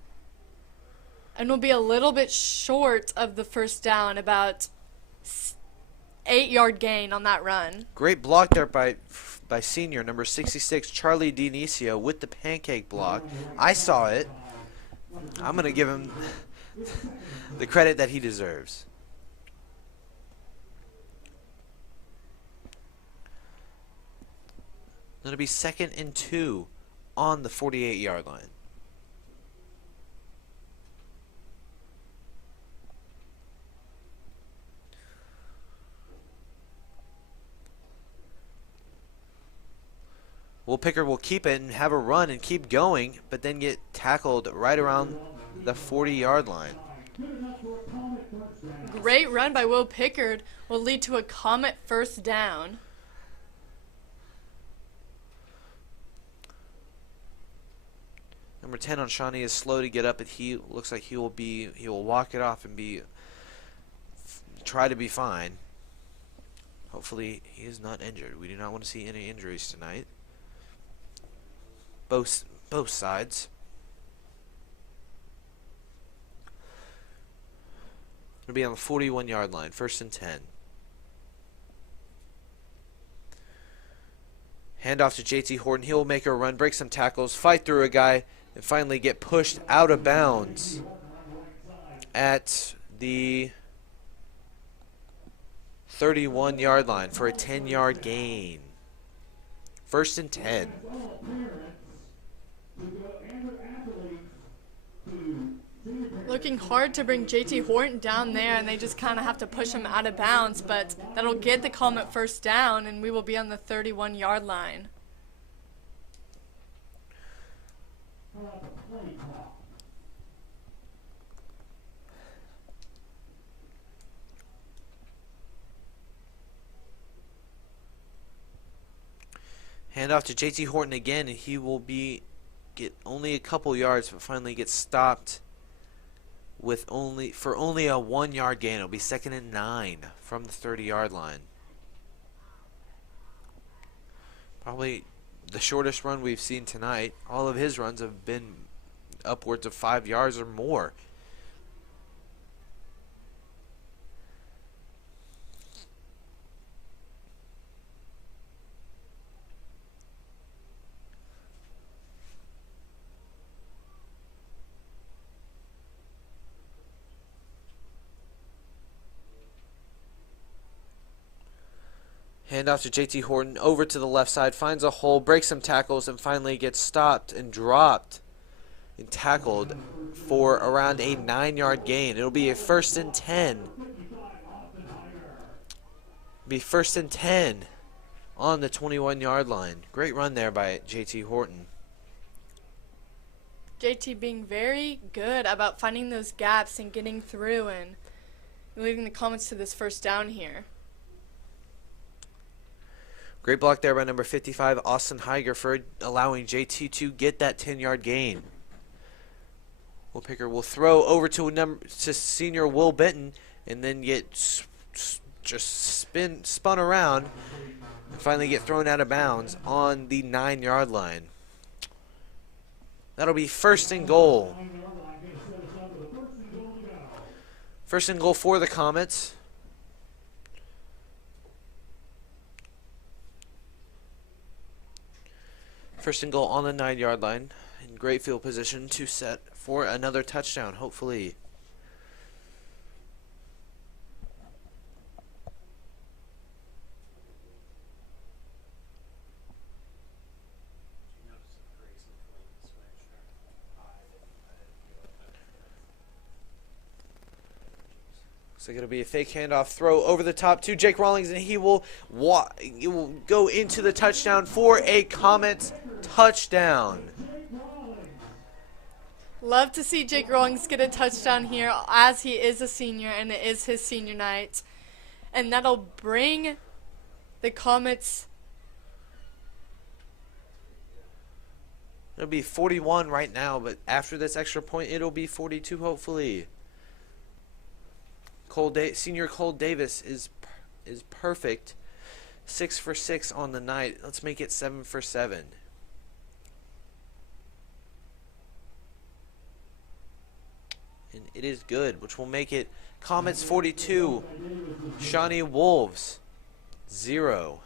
and will be a little bit short of the first down, about 8-yard gain on that run. Great block there by senior number 66 Charlie Dinicio with the pancake block. I saw it. I'm going to give him the credit that he deserves. It'll be 2nd and 2 on the 48-yard line. Woolpicker will keep it and have a run and keep going, but then get tackled right around the 40-yard line. Great run by Will Pickard will lead to a Comet first down. Number 10 on Shawnee is slow to get up, but he looks like he will walk it off and try to be fine. Hopefully he is not injured. We do not want to see any injuries tonight. Both sides. It'll be on the 41-yard line, 1st and 10. Handoff to JT Horton. He'll make a run, break some tackles, fight through a guy, and finally get pushed out of bounds at the 31-yard line for a 10-yard gain. 1st and 10. Looking hard to bring JT Horton down there, and they just kind of have to push him out of bounds, but that'll get the Comet first down, and we will be on the 31-yard line. Handoff to JT Horton again, and he will get only a couple yards, but finally gets stopped with only a 1-yard gain. It'll be 2nd and 9 from the 30-yard line. Probably the shortest run we've seen tonight. All of his runs have been upwards of 5 yards or more. Handoff to JT Horton, over to the left side, finds a hole, breaks some tackles, and finally gets stopped and dropped and tackled for around a 9-yard gain. It'll be a 1st and 10. Be 1st and 10 on the 21-yard line. Great run there by JT Horton. JT being very good about finding those gaps and getting through and leading the Comets to this first down here. Great block there by number 55, Austin Heiger, for allowing JT to get that 10-yard gain. Woolpicker will throw over to senior Will Benton and then get spun around and finally get thrown out of bounds on the 9-yard line. That'll be 1st and goal. 1st and goal for the Comets. First and goal on the 9-yard line. In great field position to set for another touchdown, hopefully. So going to be a fake handoff throw over the top to Jake Rawlings, and he will go into the touchdown for a Comet touchdown. Love to see Jake Rawlings get a touchdown here, as he is a senior and it is his senior night. And that'll bring the Comets. It'll be 41 right now, but after this extra point, it'll be 42 hopefully. Senior Cole Davis is perfect. 6 for 6 on the night. Let's make it 7 for 7. And it is good, which will make it Comets 42, Shawnee Wolves 0.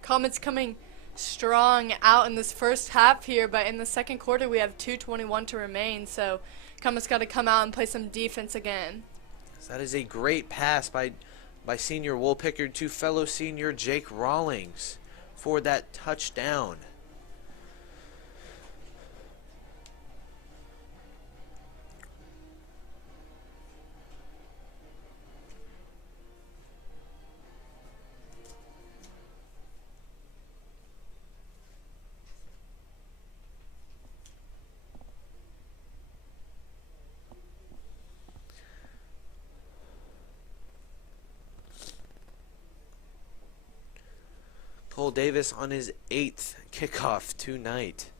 Comets coming strong out in this first half here, but in the second quarter we have 2:21 to remain, so Comets got to come out and play some defense again. So that is a great pass by senior Woolpicker to fellow senior Jake Rawlings for that touchdown. Cole Davis on his 8th kickoff tonight.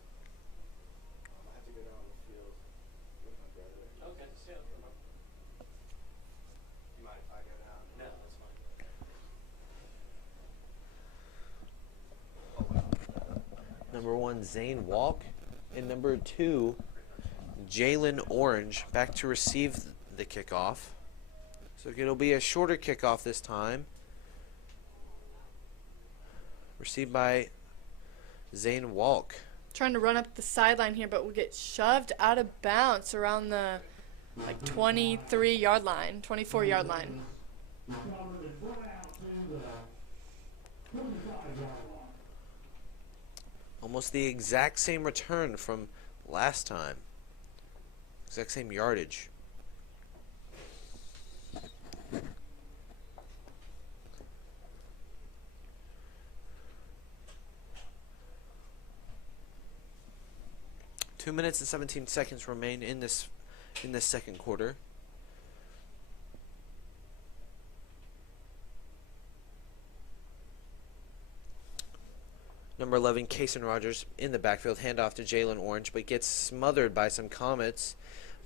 Number 1, Zane Walk, and number 2, Jalen Orange, back to receive the kickoff. So it'll be a shorter kickoff this time. Received by Zane Walk. Trying to run up the sideline here, but we get shoved out of bounds around the 23-yard line, 24-yard line. Almost the exact same return from last time. Exact same yardage. Two minutes and 17 seconds remain in this second quarter. Number 11, Kason Rogers in the backfield, handoff to Jalen Orange, but gets smothered by some Comets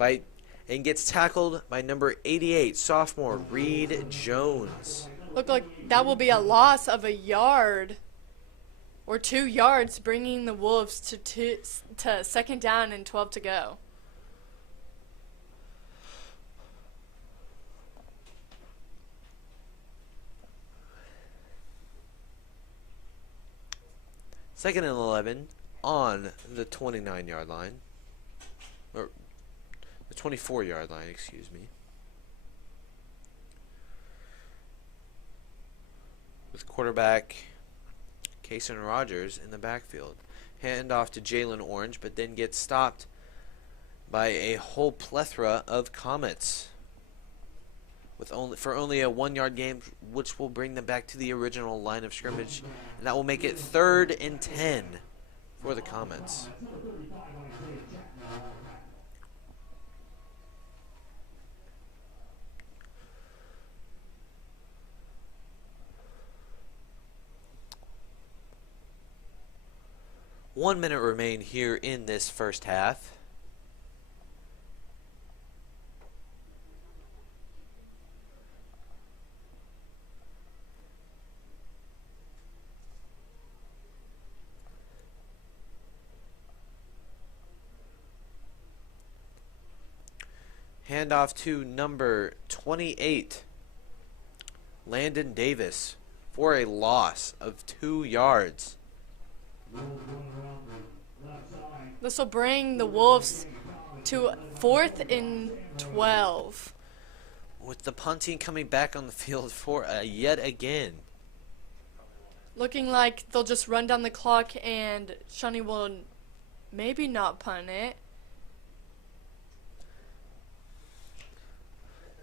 and gets tackled by number 88, sophomore Reed Jones. Look like that will be a loss of a yard or 2 yards, bringing the Wolves to second down and 12 to go. Second and 11 on the 29-yard line. Or the 24-yard line, excuse me. With quarterback Kason Rogers in the backfield. Hand off to Jalen Orange, but then gets stopped by a whole plethora of Comets. For only a 1-yard gain, which will bring them back to the original line of scrimmage, and that will make it 3rd and 10 for the Comets. One minute remain here in this first half. Handoff to number 28, Landon Davis, for a loss of 2 yards. This will bring the Wolves to 4th and 12. With the punting coming back on the field for yet again. Looking like they'll just run down the clock and Shawnee will maybe not punt it.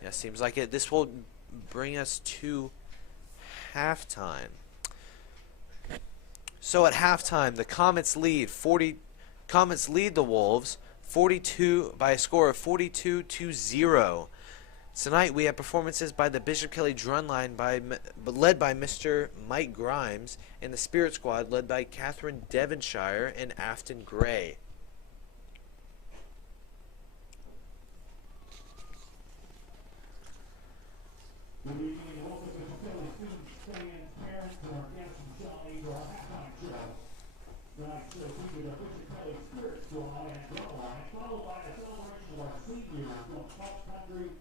Yeah, seems like it. This will bring us to halftime. So at halftime, the Comets lead the Wolves 42 by a score of 42-0. Tonight we have performances by the Bishop Kelly Drumline led by Mr. Mike Grimes, and the Spirit Squad led by Catherine Devonshire and Afton Gray. Good evening and welcome to Bishop Kelly students, fans, parents, and our guests from Shawnee to our halftime show. Tonight's show featured a Bishop Kelly Spirit Squad and Drumline, followed by a celebration of our seniors from cross country,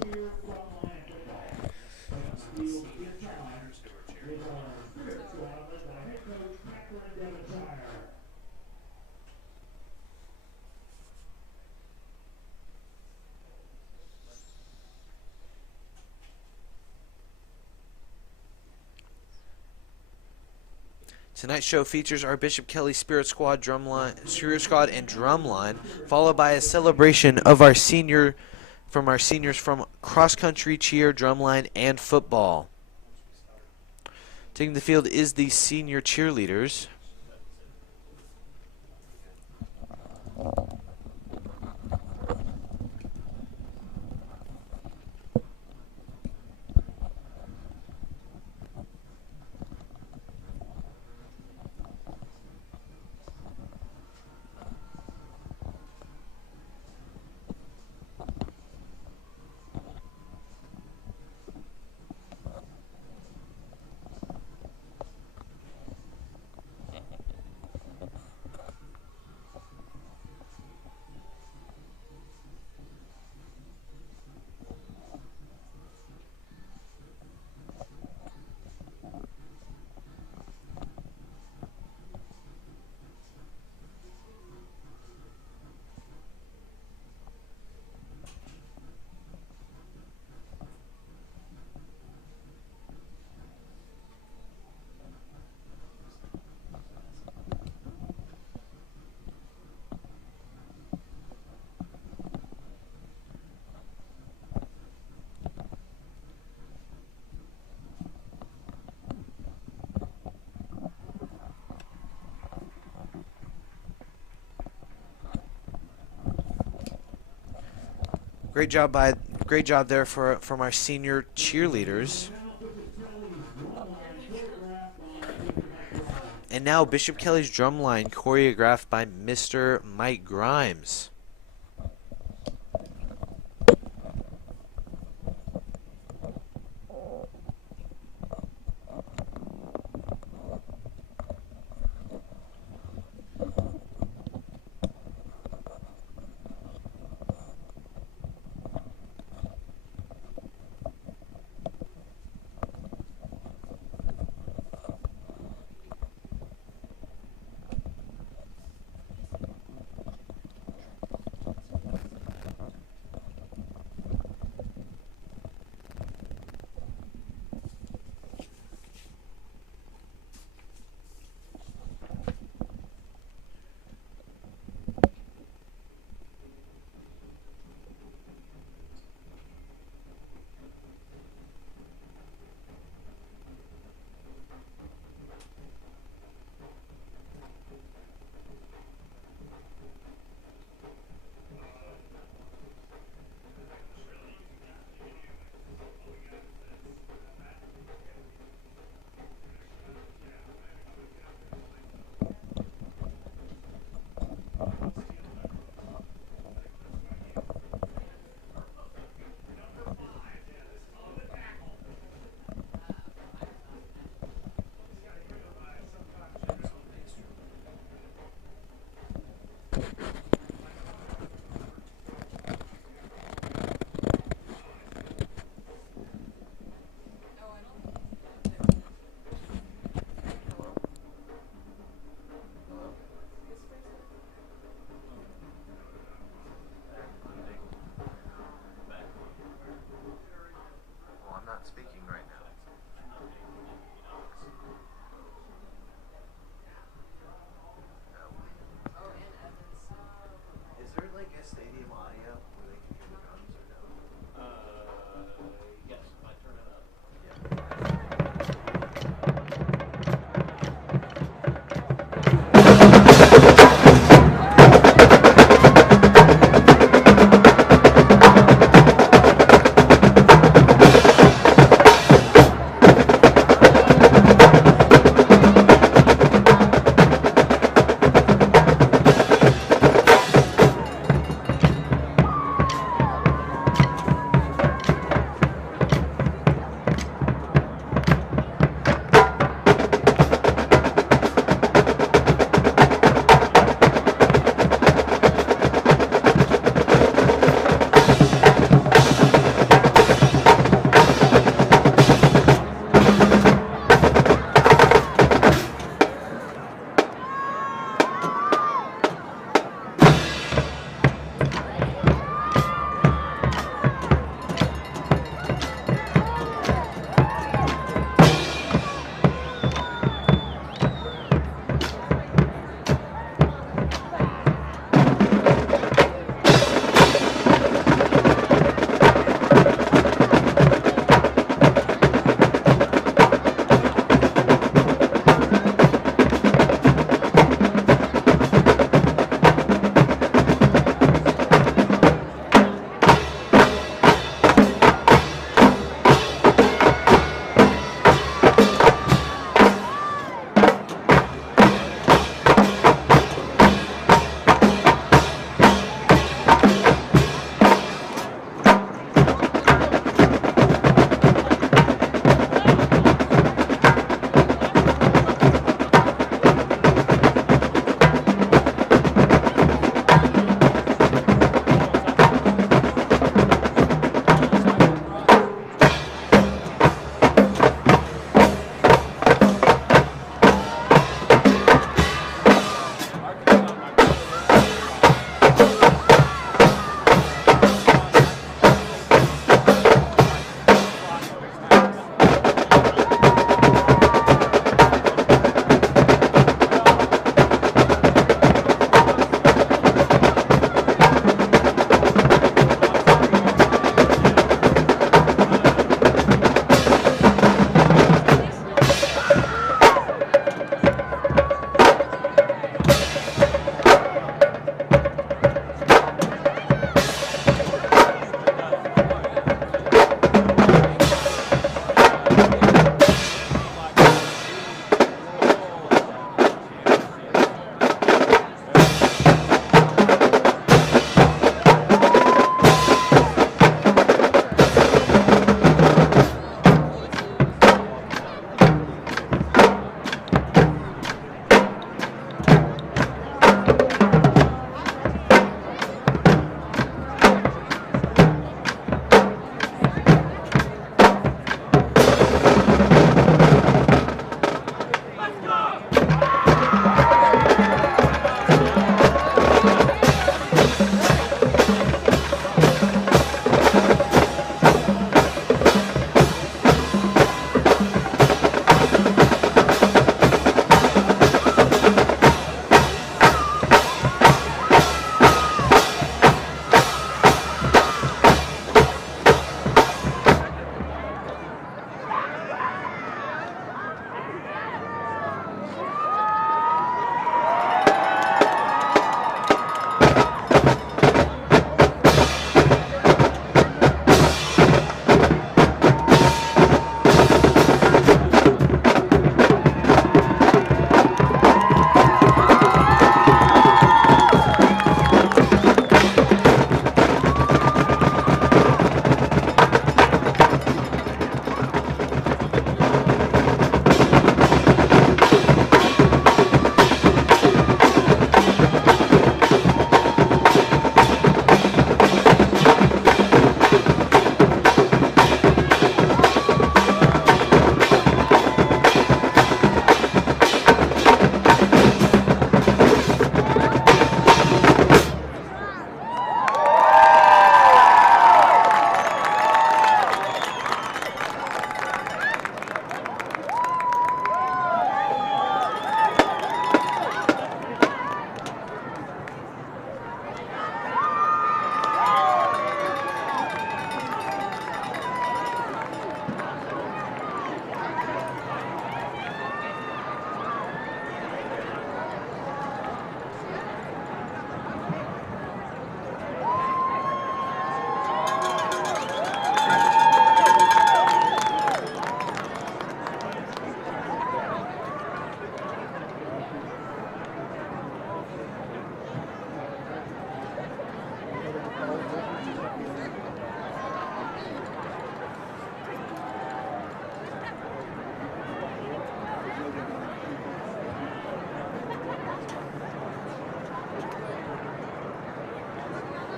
cheer, drumline, and football. And the field this time is our Spirit Squad led by head coach Catherine Devonshire. Tonight's show features our Bishop Kelly Spirit Squad and drumline, followed by a celebration of our seniors from cross country, cheer, drumline, and football. Taking the field is the senior cheerleaders. Great job there from our senior cheerleaders. And now Bishop Kelly's drumline, choreographed by Mr. Mike Grimes.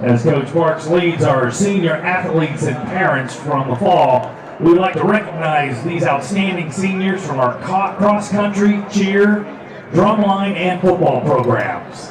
As Coach Parks leads our senior athletes and parents from the fall, we'd like to recognize these outstanding seniors from our cross-country, cheer, drumline, and football programs.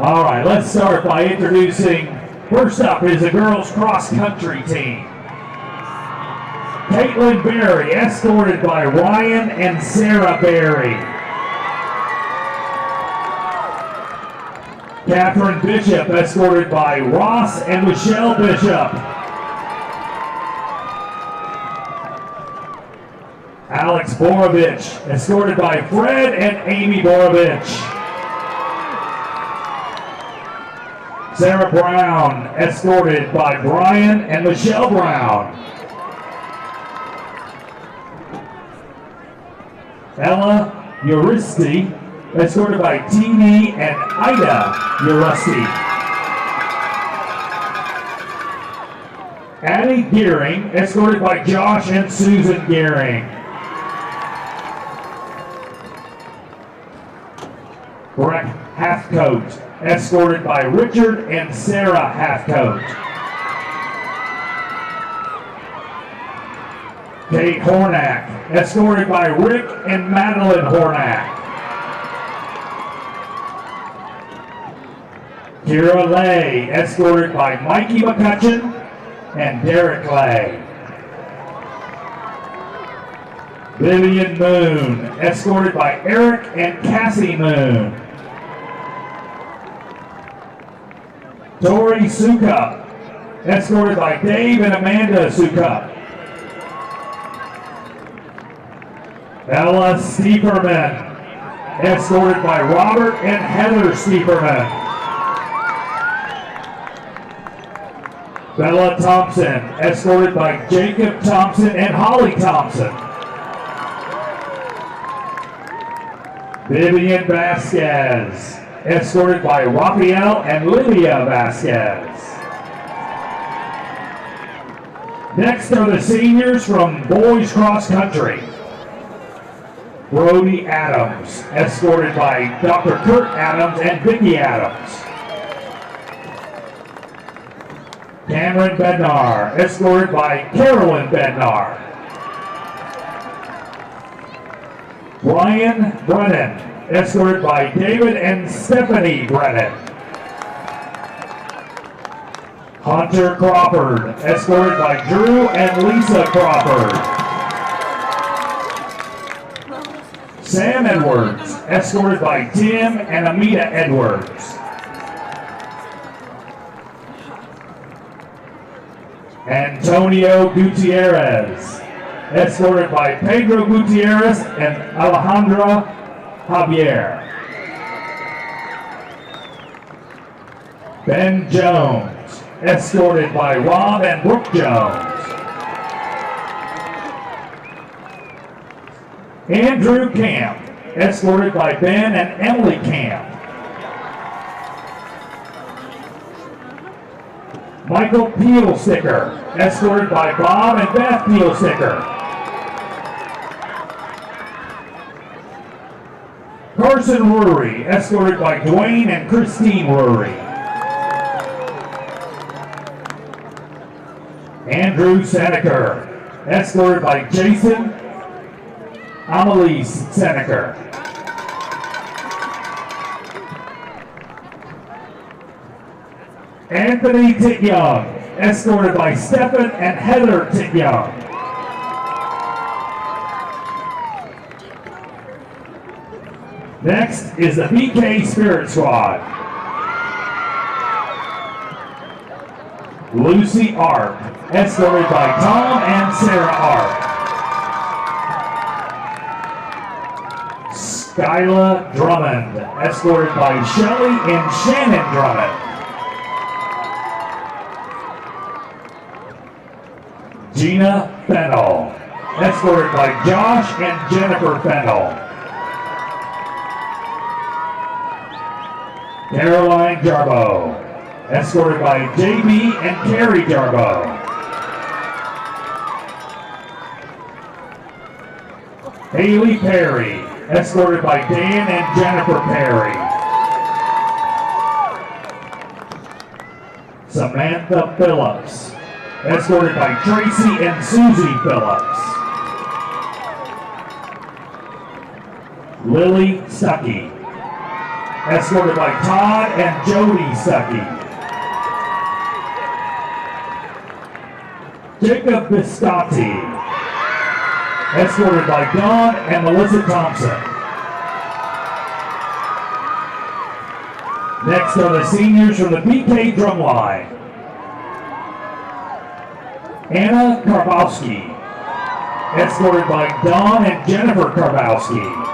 All right, let's start by introducing, first up is the girls cross-country team. Caitlin Berry, escorted by Ryan and Sarah Berry. Catherine Bishop, escorted by Ross and Michelle Bishop. Alex Borovich, escorted by Fred and Amy Borovich. Sarah Brown, escorted by Brian and Michelle Brown. Ella Uristi, escorted by Teeny and Ida Uristi. Addie Gearing, escorted by Josh and Susan Gearing. Breck Halfcoat, escorted by Richard and Sarah Halfcoat. Kate Hornack, escorted by Rick and Madeline Hornack. Kira Lay, escorted by Mikey McCutcheon and Derek Lay. Vivian Moon, escorted by Eric and Cassie Moon. Tori Sukup, escorted by Dave and Amanda Sukup. Ella Stieperman, escorted by Robert and Heather Stieperman. Bella Thompson, escorted by Jacob Thompson and Holly Thompson. Vivian Vasquez, escorted by Rafael and Lydia Vasquez. Next are the seniors from boys cross country. Brody Adams, escorted by Dr. Kurt Adams and Vicki Adams. Cameron Bednar, escorted by Carolyn Bednar. Brian Brennan, escorted by David and Stephanie Brennan. Hunter Crawford, escorted by Drew and Lisa Crawford. Sam Edwards, escorted by Tim and Amita Edwards. Antonio Gutierrez, escorted by Pedro Gutierrez and Alejandra Javier. Ben Jones, escorted by Rob and Brooke Jones. Andrew Camp, escorted by Ben and Emily Camp. Michael Peelsticker, escorted by Bob and Beth Peelsticker. Carson Rury, escorted by Dwayne and Christine Rury. Andrew Seneker, escorted by Jason Amelie Seneker. Anthony Tityoung, escorted by Stephen and Heather Tityoung. Next is the BK Spirit Squad. Lucy Arp, escorted by Tom and Sarah Arp. Skyla Drummond, escorted by Shelley and Shannon Drummond. Gina Fennell, escorted by Josh and Jennifer Fennell. Caroline Jarbo, escorted by JB and Carrie Jarbo. Haley Perry, escorted by Dan and Jennifer Perry. Samantha Phillips, escorted by Tracy and Susie Phillips. Lily Stuckey, escorted by Todd and Jody Stuckey. Jacob Biscotti, escorted by Dawn and Melissa Thompson. Next are the seniors from the BK Drumline. Anna Karbowski, escorted by Dawn and Jennifer Karbowski.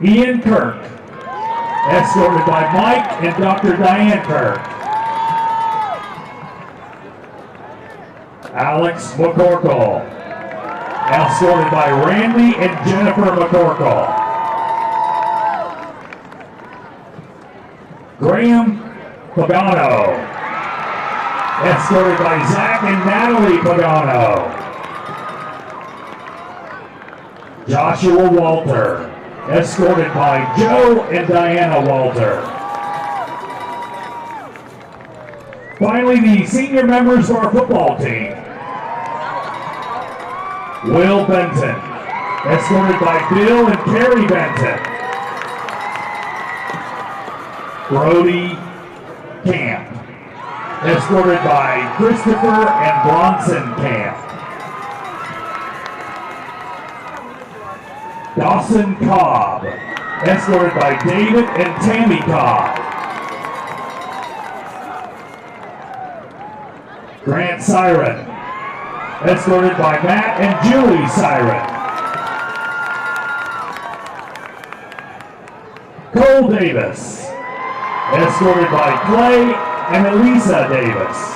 Ian Kirk, escorted by Mike and Dr. Diane Kirk. Alex McCorkle, escorted by Randy and Jennifer McCorkle. Graham Pagano, escorted by Zach and Natalie Pagano. Joshua Walter, escorted by Joe and Diana Walter. Finally, the senior members of our football team. Will Benton, escorted by Bill and Carrie Benton. Brody Camp, escorted by Christopher and Bronson Camp. Dawson Cobb, escorted by David and Tammy Cobb. Grant Siren, escorted by Matt and Julie Siren. Cole Davis, escorted by Clay and Elisa Davis.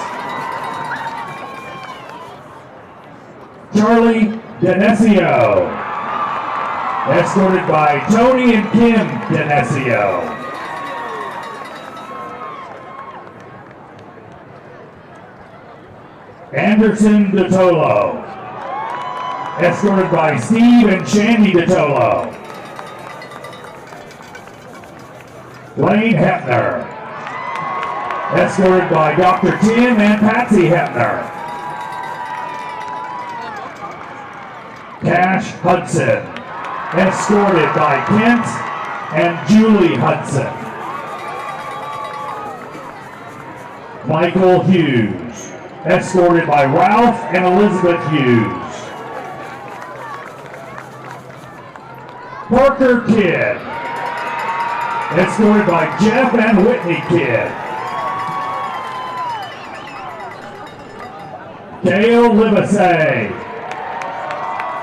Charlie Denesio, escorted by Tony and Kim Denesio. Anderson DeTolo, escorted by Steve and Shandy DeTolo. Lane Hepner, escorted by Dr. Tim and Patsy Hepner. Cash Hudson, escorted by Kent and Julie Hudson. Michael Hughes, escorted by Ralph and Elizabeth Hughes. Parker Kidd, escorted by Jeff and Whitney Kidd. Dale Livesey,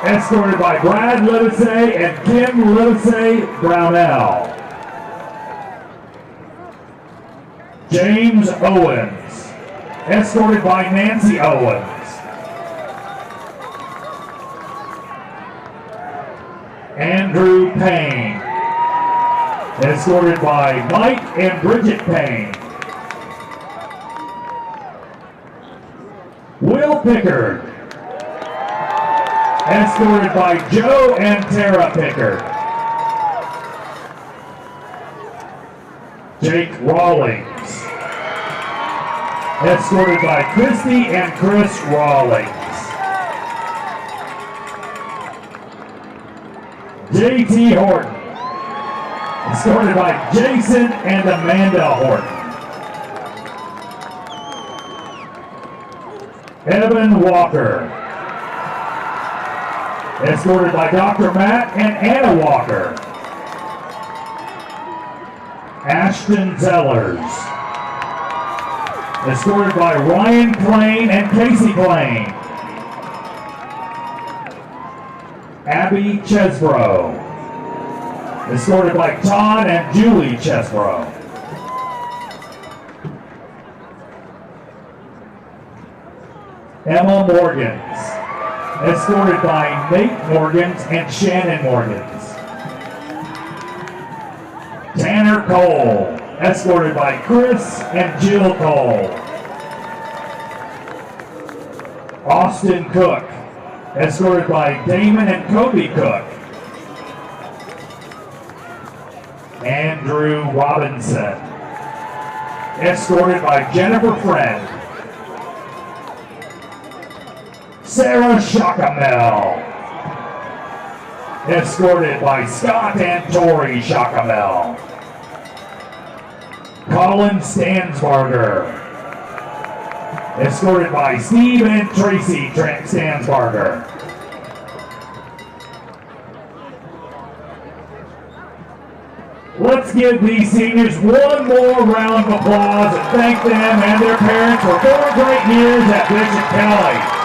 escorted by Brad Livesey and Kim Livesey Brownell. James Owens, escorted by Nancy Owens. Andrew Payne, escorted by Mike and Bridget Payne. Will Pickard, escorted by Joe and Tara Pickard. Jake Rawlings, escorted by Christy and Chris Rawlings. JT Horton, escorted by Jason and Amanda Horton. Evan Walker, escorted by Dr. Matt and Anna Walker. Ashton Zellers, escorted by Ryan Plain and Casey Plain. Abby Chesbro, escorted by Todd and Julie Chesbro. Emma Morgans, escorted by Nate Morgans and Shannon Morgans. Tanner Cole, escorted by Chris and Jill Cole. Austin Cook, escorted by Damon and Kobe Cook. Andrew Robinson, escorted by Jennifer Friend. Sarah Shockamel, escorted by Scott and Tori Shockamel. Colin Stansbarger, escorted by Steve and Tracy Stansbarger. Let's give these seniors one more round of applause and thank them and their parents for 4 great years at Bishop Kelly.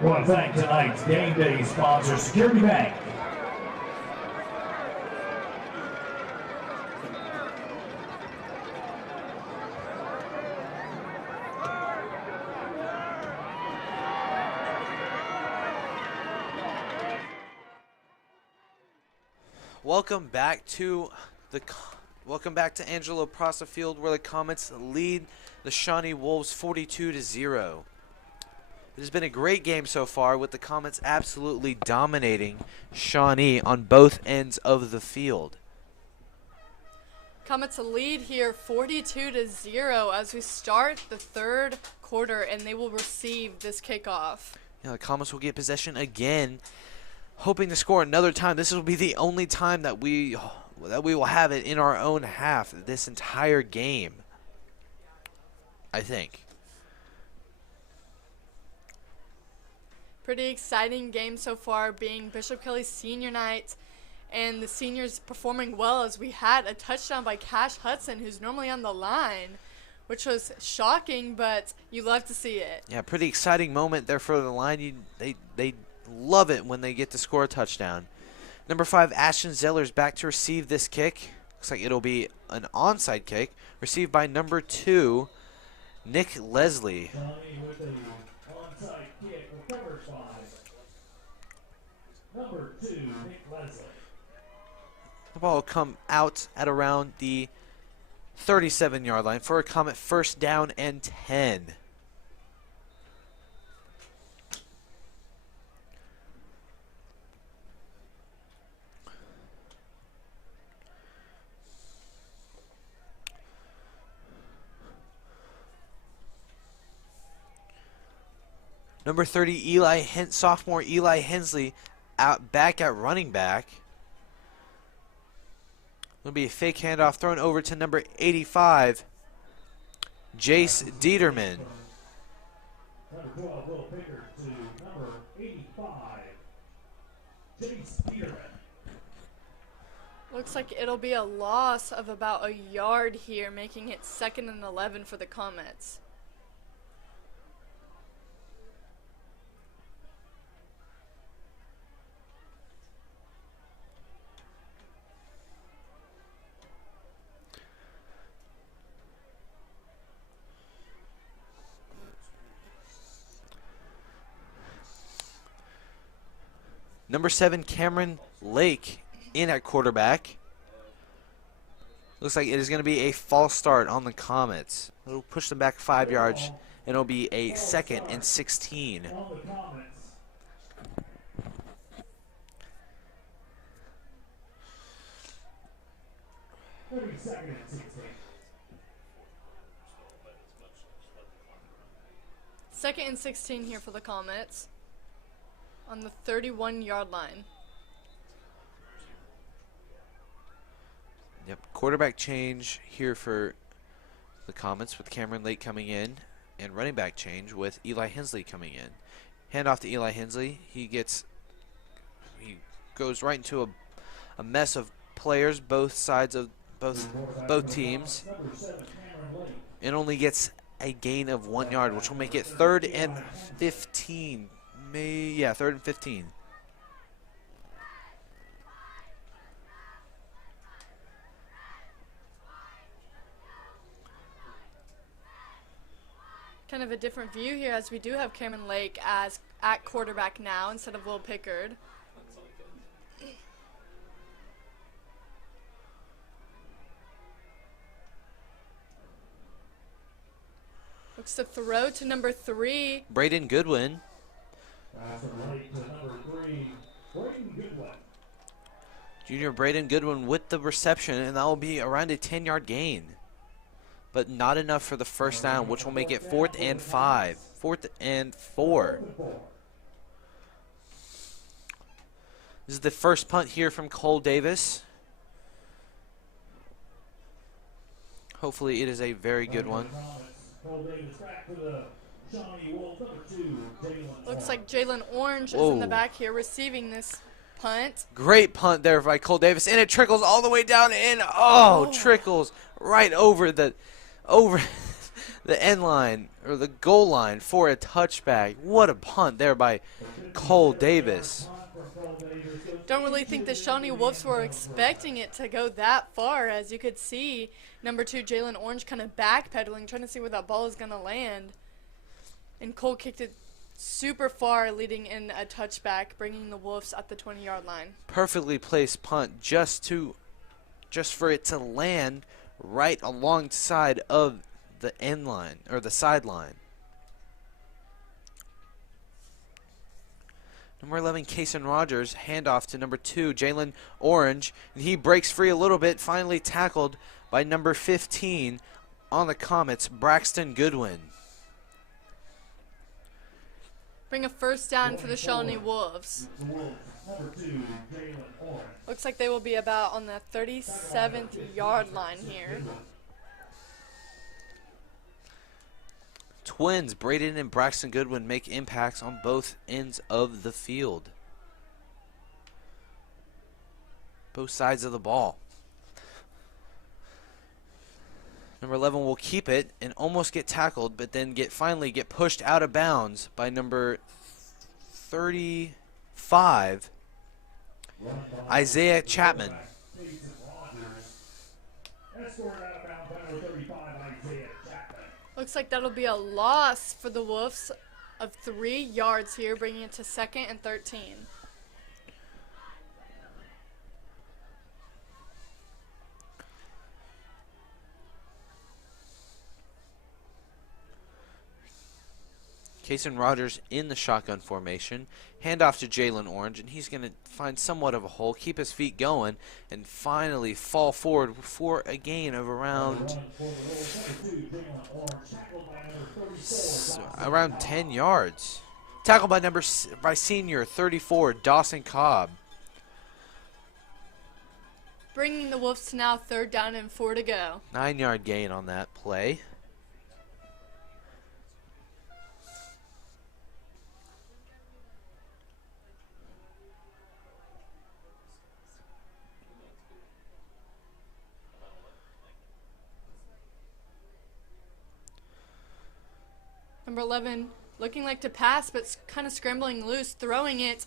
I want to thank tonight's game day sponsor, Security Bank. Welcome back to Angelo Prasa Field, where the Comets lead the Shawnee Wolves 42-0. It has been a great game so far, with the Comets absolutely dominating Shawnee on both ends of the field. Comets lead here 42-0 as we start the third quarter, and they will receive this kickoff. Yeah, the Comets will get possession again, hoping to score another time. This will be the only time that we will have it in our own half this entire game, I think. Pretty exciting game so far, being Bishop Kelly's senior night, and the seniors performing well, as we had a touchdown by Cash Hudson, who's normally on the line, which was shocking, but you love to see it. Yeah, pretty exciting moment there for the line. They love it when they get to score a touchdown. Number 5, Ashton Zeller's back to receive this kick. Looks like it'll be an onside kick, received by number 2, Nick Leslie. Shawnee with an onside kick, recovered by number 2, Nick Leslie. The ball will come out at around the 37-yard line for a Comet first down and 10. Number 30, sophomore Eli Hensley, back at running back. It'll be a fake handoff thrown over to number 85, Jace Dieterman. Number 12, Will Pickard to number 85, Jace Dieterman. Looks like it'll be a loss of about a yard here, making it 2nd and 11 for the Comets. Number 7, Cameron Lake in at quarterback. Looks like it is going to be a false start on the Comets. It'll push them back 5 yards, and it'll be a 2nd and 16. On the Comets. 32nd and 16. 2nd and 16 here for the Comets on the 31-yard line. Yep, quarterback change here for the Comets with Cameron Lake coming in, and running back change with Eli Hensley coming in. Hand off to Eli Hensley. He goes right into a mess of players, both sides of both teams, and only gets a gain of 1 yard, which will make it 3rd and 15. 3rd and 15. Kind of a different view here, as we do have Cameron Lake as at quarterback now instead of Will Pickard. Looks to throw to number 3. Braden Goodwin. Pass right to number 3, Braden Goodwin. Junior Braden Goodwin with the reception, and that will be around a 10-yard gain. But not enough for the first down, which will make it 4th and 5. 4th and 4. This is the first punt here from Cole Davis. Hopefully it is a very good one. Cole Davis back to the Shawnee Wolves, number 2, Jalen. Looks like Jalen Orange is in the back here receiving this punt. Great punt there by Cole Davis, and it trickles all the way down in. Trickles right over the end line or the goal line for a touchback. What a punt there by Cole Davis. Don't really think the Shawnee Wolves were expecting it to go that far, as you could see number 2 Jalen Orange kind of backpedaling, trying to see where that ball is going to land. And Cole kicked it super far, leading in a touchback, bringing the Wolves at the 20-yard line. Perfectly placed punt just for it to land right alongside of the end line or the sideline. Number 11, Kason Rogers, handoff to number 2, Jalen Orange. And he breaks free a little bit, finally tackled by number 15 on the Comets, Braxton Goodwin. Bring a first down for the Shawnee Wolves. Looks like they will be about on the 37th yard line here. Twins, Braden and Braxton Goodwin, make impacts on both ends of the field. Both sides of the ball. Number 11 will keep it and almost get tackled, but then finally get pushed out of bounds by number 35, Isaiah Chapman. Looks like that'll be a loss for the Wolves of 3 yards here, bringing it to 2nd and 13. Kason Rogers in the shotgun formation. Handoff to Jalen Orange, and he's going to find somewhat of a hole, keep his feet going, and finally fall forward for a gain of around 10 yards. Tackled by senior 34, Dawson Cobb. Bringing the Wolves to now 3rd down and 4 to go. 9-yard gain on that play. Number 11 looking like to pass, but kind of scrambling loose, throwing it,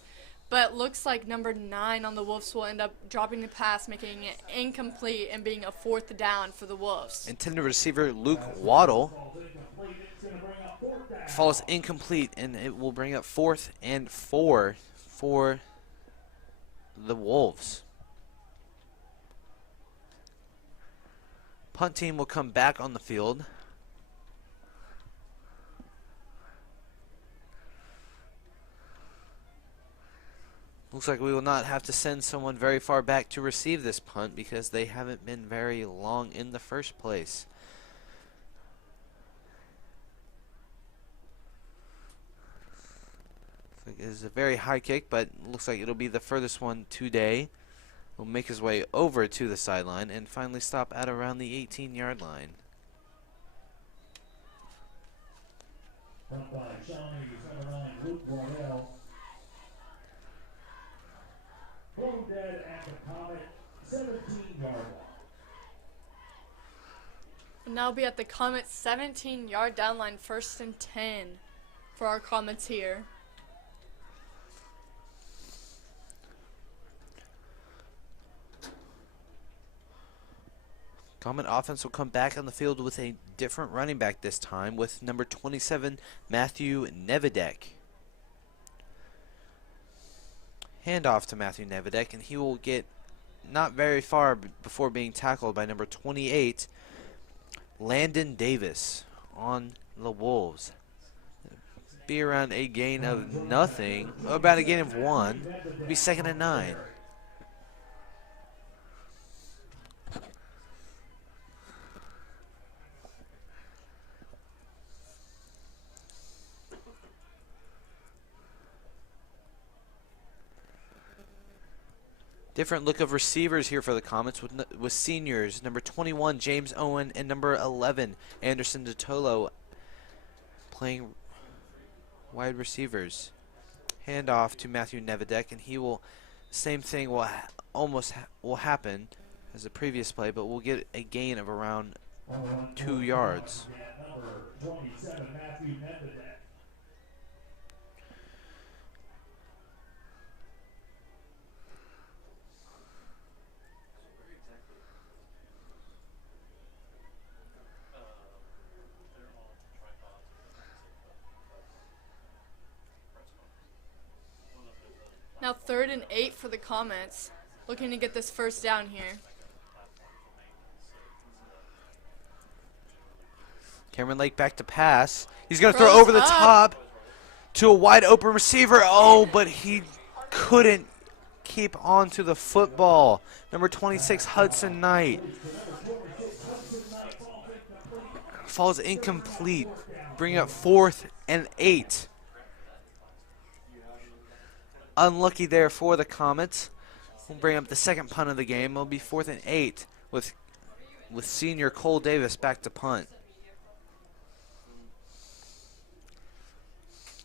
but looks like number 9 on the Wolves will end up dropping the pass, making it incomplete and being a 4th down for the Wolves. Intended receiver Luke Waddle falls incomplete, and it will bring up 4th and 4 for the Wolves. Punt team will come back on the field. Looks like we will not have to send someone very far back to receive this punt because they haven't been very long in the first place. It is a very high kick, but looks like it'll be the furthest one today. Will make his way over to the sideline and finally stop at around the 18-yard line. Front by Shawnee, center line, Luke Wardell. Blown dead at the Comet, 17-yard line. We'll now be at the Comet 17-yard down line, 1st and 10 for our Comets here. Comet offense will come back on the field with a different running back this time, with number 27, Matthew Nevedek. Handoff to Matthew Nevedek, and he will get not very far before being tackled by number 28, Landon Davis on the Wolves. Be around a gain of nothing, about a gain of 1. It'll be 2nd and 9. Different look of receivers here for the Comets with seniors, number 21, James Owen, and number 11, Anderson DeTolo, playing wide receivers. Handoff to Matthew Nevedek, and he will, same thing will happen as the previous play, but we'll get a gain of around 2 yards. Number 27, Matthew Medvedev. Now 3rd and 8 for the Comets. Looking to get this first down here. Cameron Lake back to pass. He's going to Throws throw over the up. top to a wide open receiver. Oh, but he couldn't keep on to the football. Number 26, Hudson Knight. Falls incomplete. Bringing up 4th and 8. Unlucky there for the Comets. We'll bring up the second punt of the game. It'll be 4th and 8 with senior Cole Davis back to punt.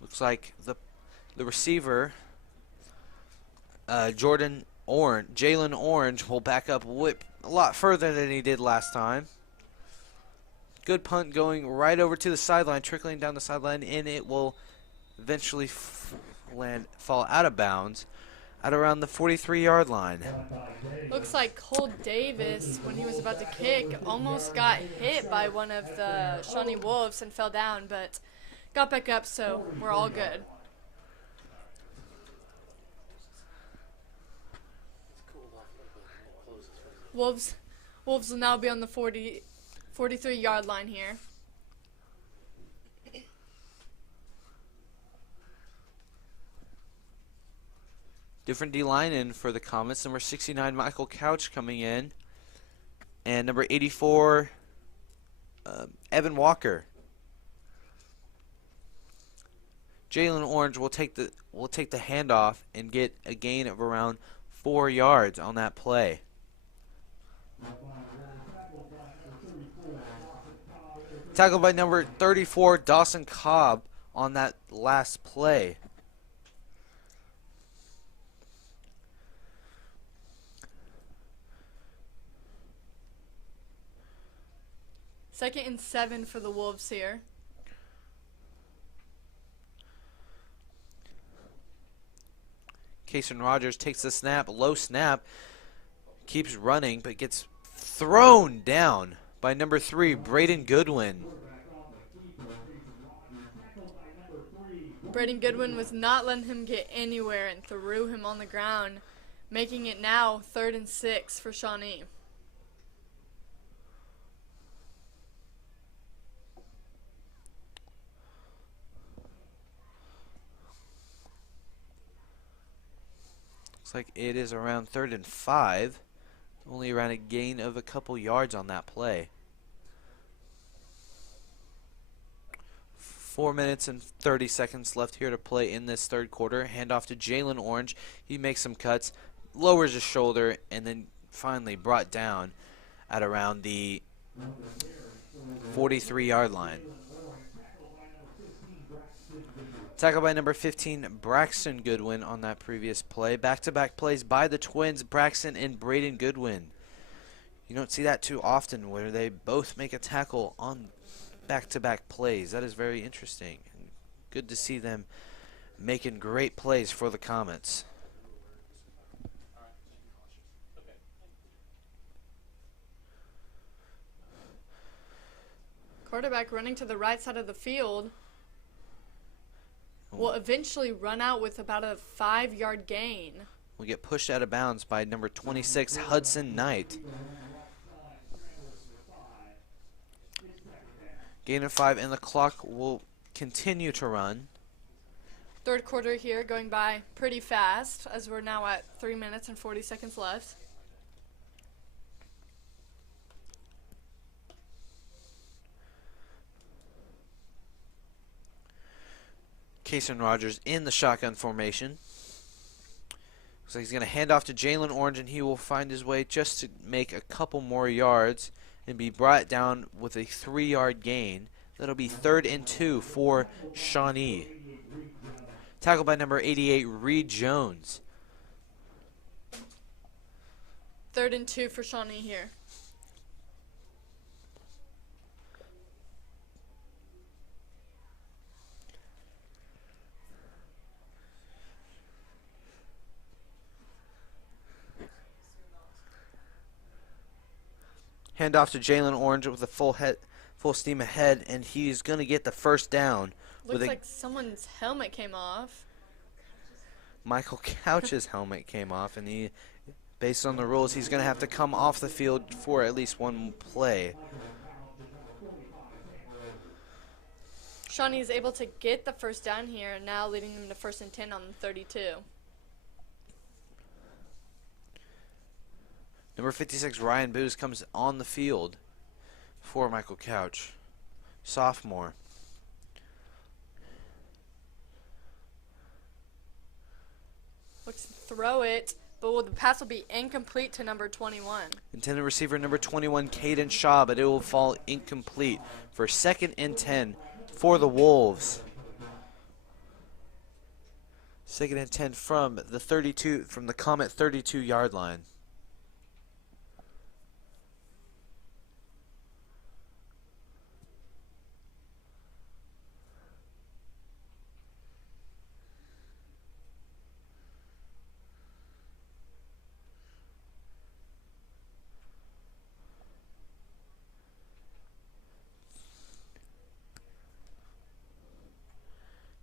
Looks like the receiver, Jalen Orange, will back up whip a lot further than he did last time. Good punt going right over to the sideline, trickling down the sideline, and it will eventually fall out of bounds at around the 43-yard line. Looks like Cole Davis, when he was about to kick, almost got hit by one of the Shawnee Wolves and fell down, but got back up, so we're all good. Wolves will now be on the 43-yard line here. Different D-line in for the Comets. Number 69, Michael Couch coming in. And number 84, Evan Walker. Jalen Orange will take the handoff and get a gain of around 4 yards on that play. Tackled by number 34, Dawson Cobb, on that last play. Second and 7 for the Wolves here. Kason Rogers takes the snap, low snap, keeps running, but gets thrown down by number 3, Braden Goodwin. Braden Goodwin was not letting him get anywhere and threw him on the ground, making it now 3rd and 6 for Shawnee. Looks like it is around 3rd and 5. Only around a gain of a couple yards on that play. 4 minutes and 30 seconds left here to play in this third quarter. Handoff to Jalen Orange. He makes some cuts, lowers his shoulder, and then finally brought down at around the 43-yard line. Tackled by number 15, Braxton Goodwin on that previous play. Back-to-back plays by the twins, Braxton and Braden Goodwin. You don't see that too often where they both make a tackle on back-to-back plays. That is very interesting. Good to see them making great plays for the Comets. Quarterback running to the right side of the field. Will eventually run out with about a 5-yard gain. Will get pushed out of bounds by number 26, Hudson Knight. Gain of 5, and the clock will continue to run. Third quarter here going by pretty fast as we're now at 3 minutes and 40 seconds left. Kason Rogers in the shotgun formation. Looks like he's going to hand off to Jalen Orange, and he will find his way just to make a couple more yards and be brought down with a 3-yard gain. That'll be 3rd and 2 for Shawnee. Tackled by number 88, Reed Jones. 3rd and 2 for Shawnee here. Hand off to Jalen Orange with a full steam ahead, and he's going to get the first down. Looks like someone's helmet came off. Michael Couch's helmet came off, and he, based on the rules, he's going to have to come off the field for at least one play. Shawnee is able to get the first down here, now leading them to 1st and 10 on the 32. Number 56, Ryan Booz, comes on the field for Michael Couch, sophomore. Looks to throw it, but the pass will be incomplete to number 21. Intended receiver number 21, Caden Shaw, but it will fall incomplete for 2nd and 10 for the Wolves. 2nd and 10 from the Comet 32-yard line.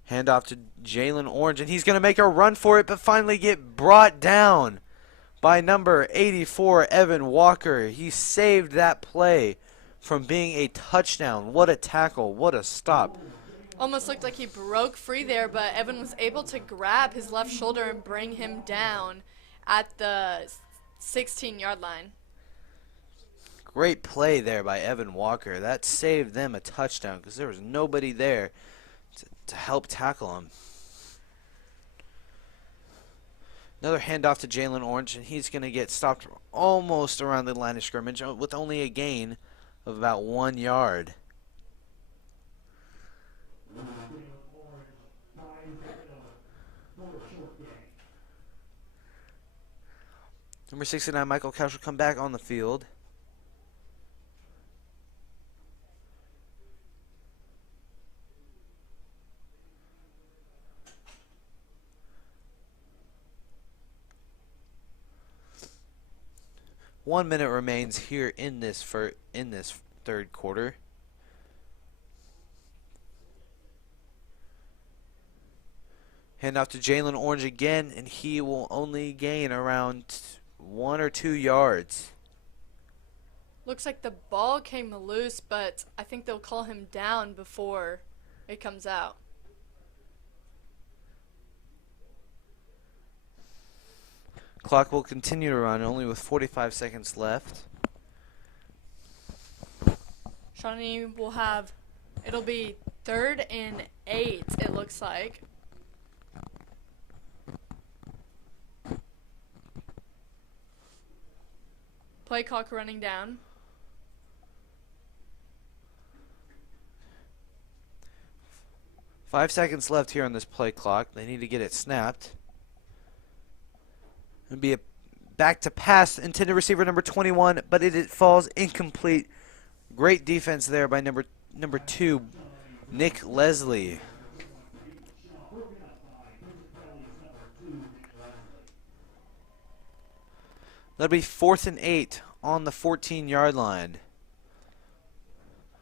Hand off to Jalen Orange, and he's going to make a run for it, but finally get brought down by number 84, Evan Walker. He saved that play from being a touchdown. What a tackle. What a stop. Almost looked like he broke free there, but Evan was able to grab his left shoulder and bring him down at the 16-yard line. Great play there by Evan Walker. That saved them a touchdown because there was nobody there to help tackle him. Another handoff to Jalen Orange, and he's going to get stopped almost around the line of scrimmage with only a gain of about 1 yard. Number 69, Michael Couch, will come back on the field. One minute remains here in this third quarter. Hand off to Jalen Orange again, and he will only gain around 1 or 2 yards. Looks like the ball came loose, but I think they'll call him down before it comes out. Clock will continue to run, only with 45 seconds left. Shawnee will have, it'll be 3rd and 8, it looks like. Play clock running down. Five seconds left here on this play clock. They need to get it snapped. It'll be a back to pass, intended receiver number 21, but it falls incomplete. Great defense there by number 2, Nick Leslie. That'll be 4th and 8 on the 14-yard line.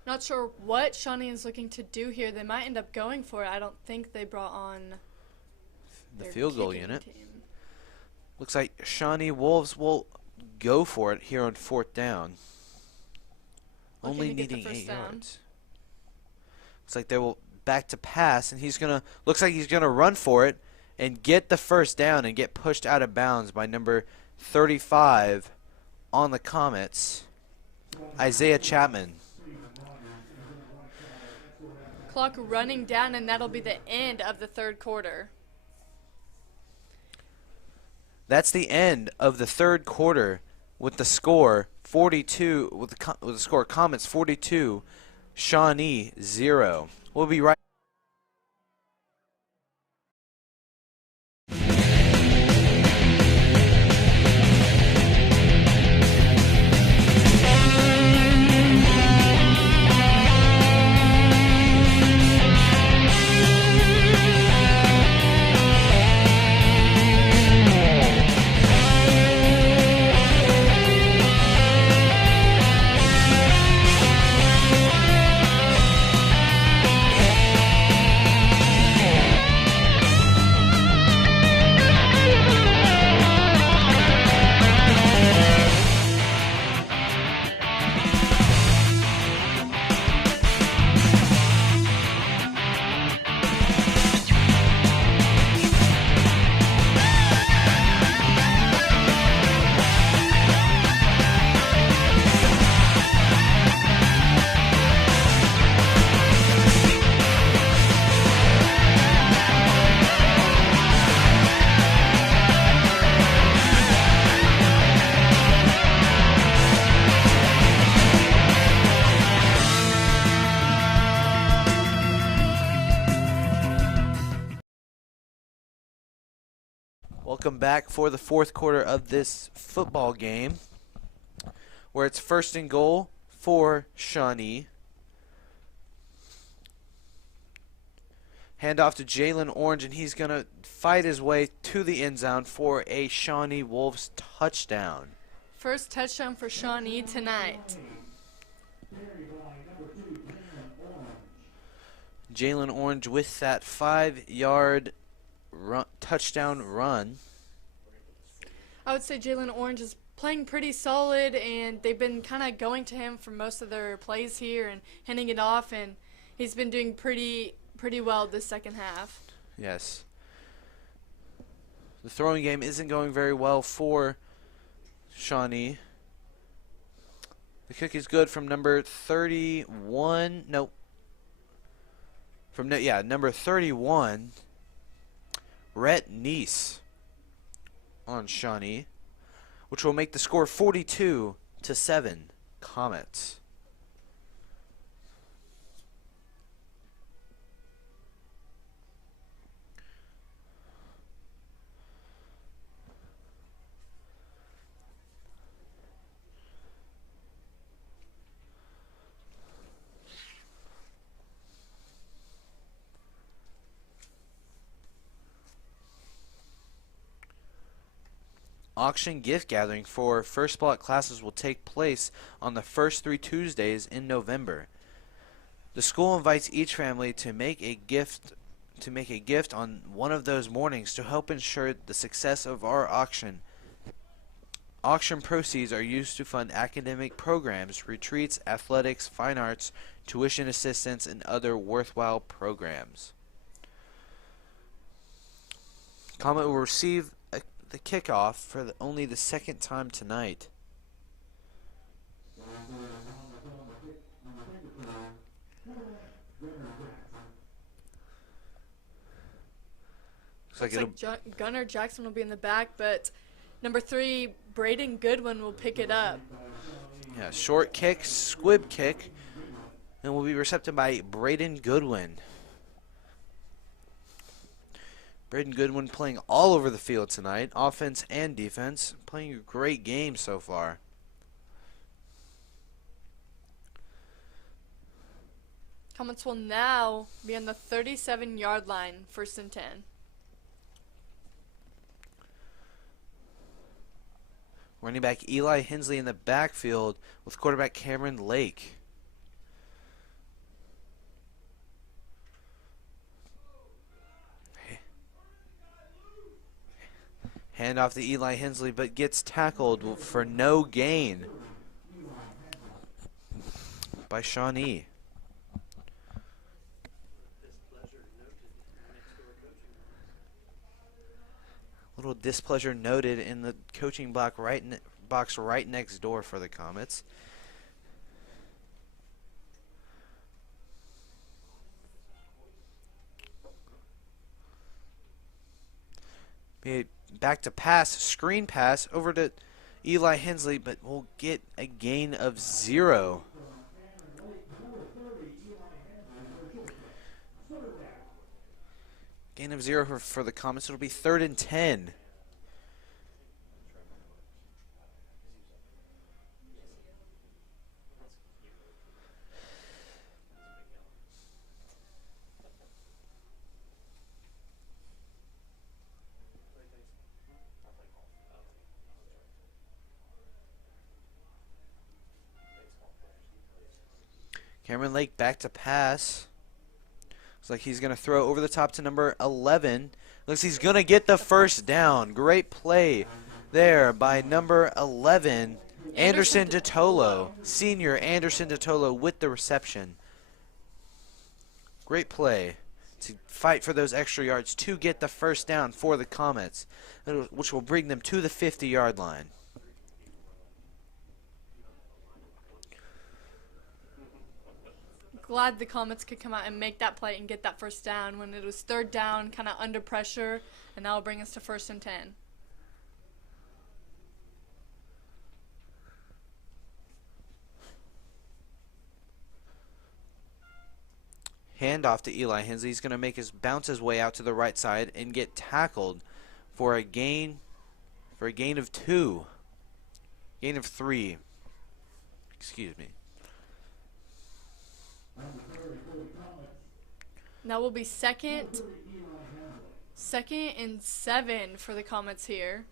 Not sure what Shawnee is looking to do here. They might end up going for it. I don't think they brought on The their field goal kicking unit. team. Looks like Shawnee Wolves will go for it here on 4th down. Looking Only to get the needing first 8 down. yards. Looks like they will back to pass, and looks like he's gonna run for it and get the first down and get pushed out of bounds by number 35 on the Comets, Isaiah Chapman. Clock running down, and that'll be the end of the 3rd quarter. That's the end of the 3rd quarter with the score 42 with the score Comets 42, Shawnee 0. We'll be right Welcome back for the fourth quarter of this football game, where it's first and goal for Shawnee. Hand off to Jalen Orange, and he's going to fight his way to the end zone for a Shawnee Wolves touchdown. First touchdown for Shawnee tonight. Jalen Orange with that 5-yard touchdown run. I would say Jalen Orange is playing pretty solid, and they've been kind of going to him for most of their plays here and handing it off, and he's been doing pretty well this second half. Yes. The throwing game isn't going very well for Shawnee. The kick is good from number 31. Nope. Number 31, Rhett Neese on Shawnee, which will make the score 42-7, Comets. Auction gift gathering for first block classes will take place on the first 3 Tuesdays in November. The school invites each family to make a gift on one of those mornings to help ensure the success of our auction. Auction proceeds are used to fund academic programs, retreats, athletics, fine arts, tuition assistance, and other worthwhile programs. Comet will receive the kickoff for only the second time tonight. Looks like Gunnar Jackson will be in the back, but number 3, Braden Goodwin, will pick it up. Yeah, short kick, squib kick, and will be recepted by Braden Goodwin. Braden Goodwin playing all over the field tonight, offense and defense, playing a great game so far. Comets will now be on the 37-yard line, 1st and 10. Running back Eli Hensley in the backfield with quarterback Cameron Lake. Hand off to Eli Hensley, but gets tackled for no gain by Shawnee. Little displeasure noted in the coaching box right next door for the Comets. Back to pass, screen pass over to Eli Hensley, but we'll get a gain of 0. Gain of 0 for the Comets. It'll be 3rd and 10. Cameron Lake back to pass. Looks like he's going to throw over the top to number 11. Looks he's going to get the first down. Great play there by number 11, Anderson DeTolo. Senior Anderson DeTolo with the reception. Great play to fight for those extra yards to get the first down for the Comets, which will bring them to the 50-yard line. Glad the Comets could come out and make that play and get that first down when it was 3rd down, kind of under pressure, and that will bring us to 1st and 10. Hand off to Eli Hensley. He's going to bounce his way out to the right side and get tackled for a gain of 2. Gain of 3. Excuse me. That will be second and 7 for the Comets here.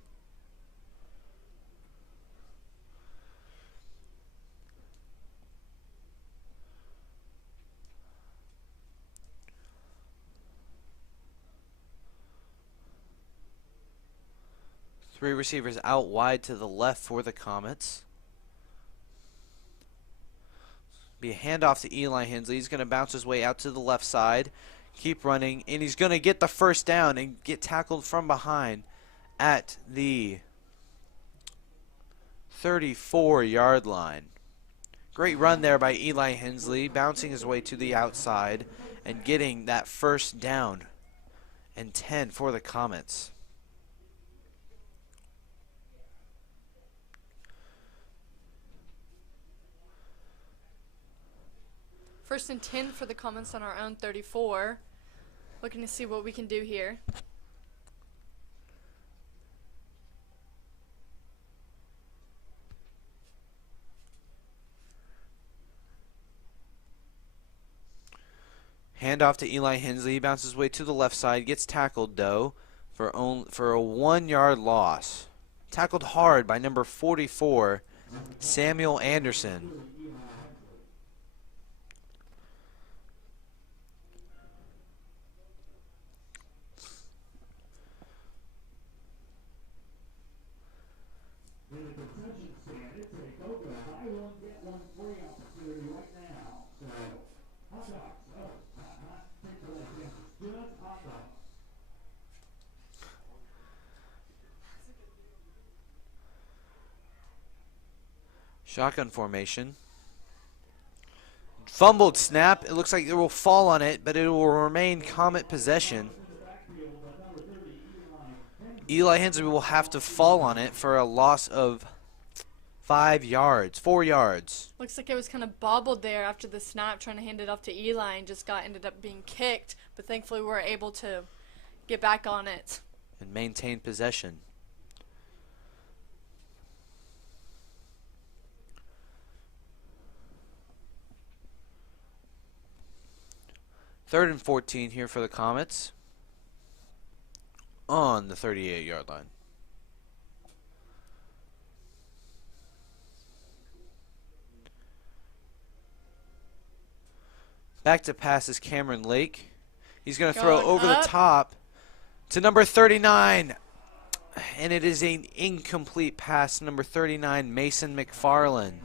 Three receivers out wide to the left for the Comets. Be a handoff to Eli Hensley. He's going to bounce his way out to the left side. Keep running. And he's going to get the first down and get tackled from behind at the 34-yard line. Great run there by Eli Hensley, bouncing his way to the outside and getting that first down and 10 for the Comets. First and 10 for the Comets on our own 34. Looking to see what we can do here. Handoff to Eli Hensley. He bounces his way to the left side. Gets tackled, though, for a 1-yard loss. Tackled hard by number 44, Samuel Anderson. In the concession stand, it's a go buy one, get one free opportunity right now. So, hot dogs. Oh, hot Chick-fil-A sandwiches. Just hot dogs. Shotgun formation. Fumbled snap. It looks like it will fall on it, but it will remain Comet possession. Eli Hensley will have to fall on it for a loss of 4 yards. Looks like it was kind of bobbled there after the snap, trying to hand it off to Eli, and just ended up being kicked. But thankfully, we were able to get back on it And maintain possession. Third and 14 here for the Comets on the 38-yard line. Back to pass is Cameron Lake. He's going to throw Going over the up. top to number 39. And it is an incomplete pass to number 39, Mason McFarland.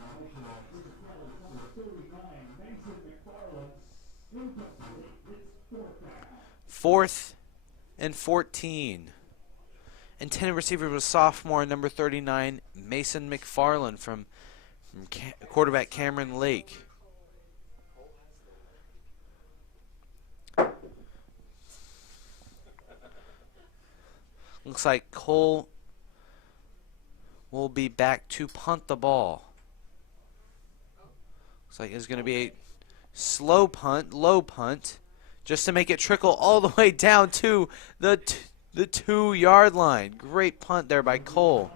Fourth and 14. Intended receiver was sophomore number 39, Mason McFarland from quarterback Cameron Lake. Looks like Cole will be back to punt the ball. Looks like it's going to be a slow punt, low punt, just to make it trickle all the way down to the 2-yard line. Great punt there by Cole.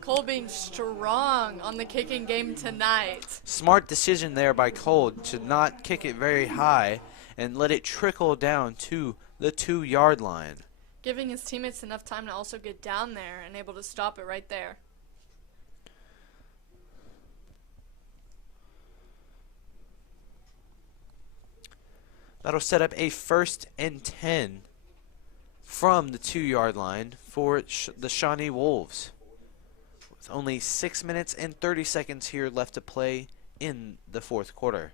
Cole being strong on the kicking game tonight. Smart decision there by Cole to not kick it very high and let it trickle down to the 2-yard line. Giving his teammates enough time to also get down there and able to stop it right there. That'll set up a 1st and 10 from the 2-yard line for the Shawnee Wolves. With only 6 minutes and 30 seconds here left to play in the 4th quarter.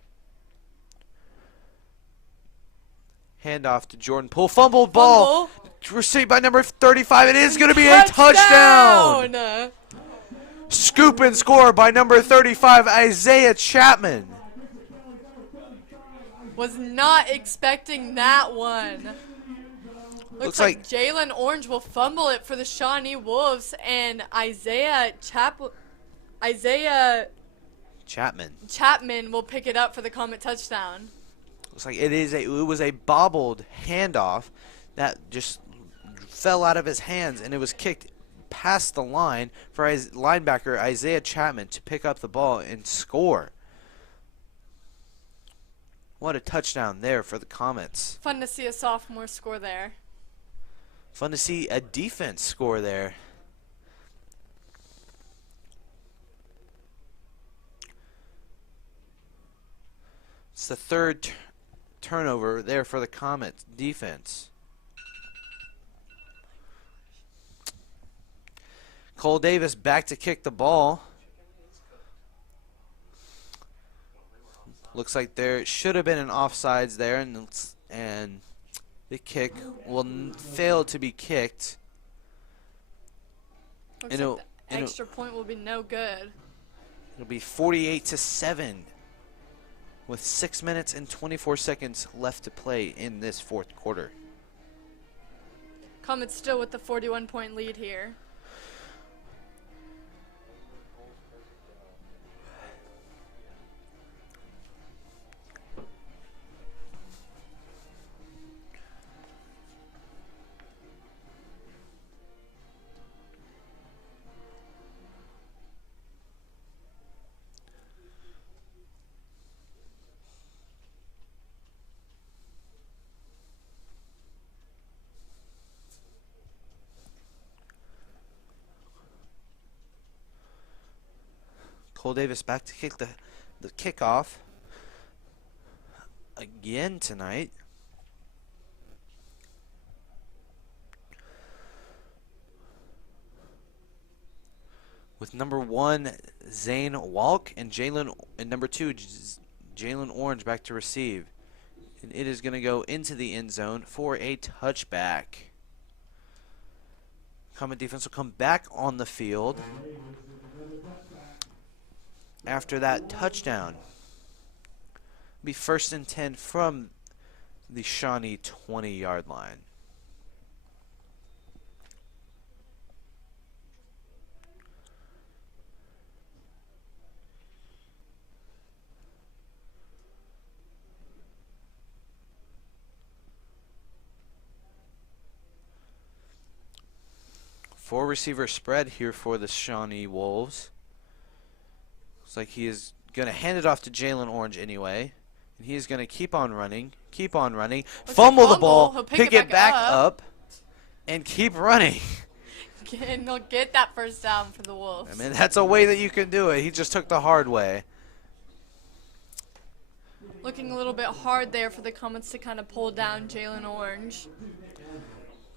Handoff to Jordan Poole. Fumbled ball. Received by number 35. It is going to be a touchdown. Scoop and score by number 35, Isaiah Chapman. Was not expecting that one. Looks like Jalen Orange will fumble it for the Shawnee Wolves, and Isaiah Chapman will pick it up for the Comet touchdown. Looks like it was a bobbled handoff that just fell out of his hands, and it was kicked past the line for linebacker Isaiah Chapman to pick up the ball and score. What a touchdown there for the Comets. Fun to see a sophomore score there. Fun to see a defense score there. It's the third turnover there for the Comets defense. Cole Davis back to kick the ball. Looks like there should have been an offsides there, and the kick will fail to be kicked. Looks like the extra point will be no good. It'll be 48-7 with 6 minutes and 24 seconds left to play in this fourth quarter. Comet's still with the 41-point lead here. Cole Davis back to kick the kickoff again tonight. With number 1 Zane Walk and number 2 Jalen Orange back to receive. And it is going to go into the end zone for a touchback. Comet defense will come back on the field after that touchdown. Be 1st and 10 from the Shawnee 20-yard line. Four receiver spread here for the Shawnee Wolves. Looks like he is going to hand it off to Jalen Orange anyway. And he is going to keep on running, fumble the ball, He'll pick it back up, and keep running. And he'll get that first down for the Wolves. I mean, that's a way that you can do it. He just took the hard way. Looking a little bit hard there for the Comets to kind of pull down Jalen Orange.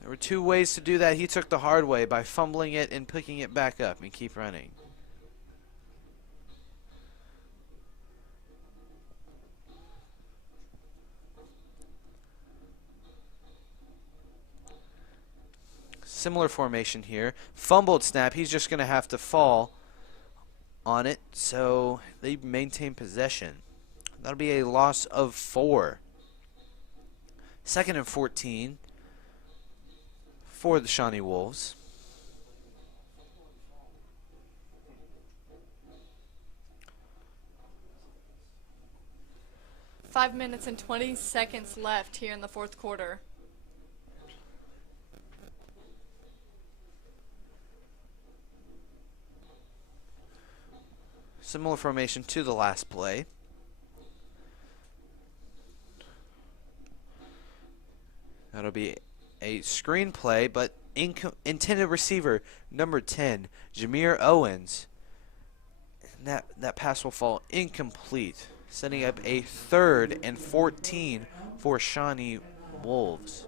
There were two ways to do that. He took the hard way by fumbling it and picking it back up and keep running. Similar formation here. Fumbled snap. He's just going to have to fall on it, so they maintain possession. That'll be a loss of 4. 2nd and 14 for the Shawnee Wolves. Five minutes and 20 seconds left here in the fourth quarter. Similar formation to the last play. That'll be a screen play, but intended receiver number 10, Jameer Owens. And that pass will fall incomplete, setting up a 3rd and 14 for Shawnee Wolves.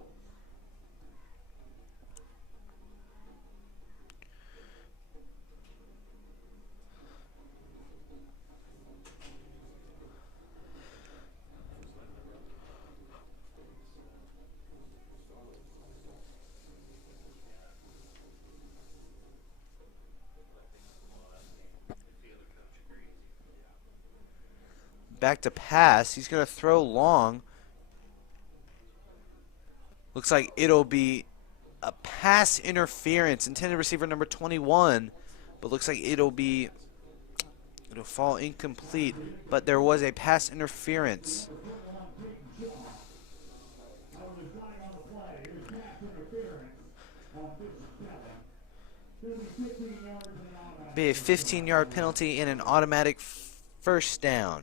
Back to pass. He's going to throw long. Looks like it'll be a pass interference. Intended receiver number 21. But looks like it'll fall incomplete. But there was a pass interference. Be a 15-yard penalty and an automatic first down.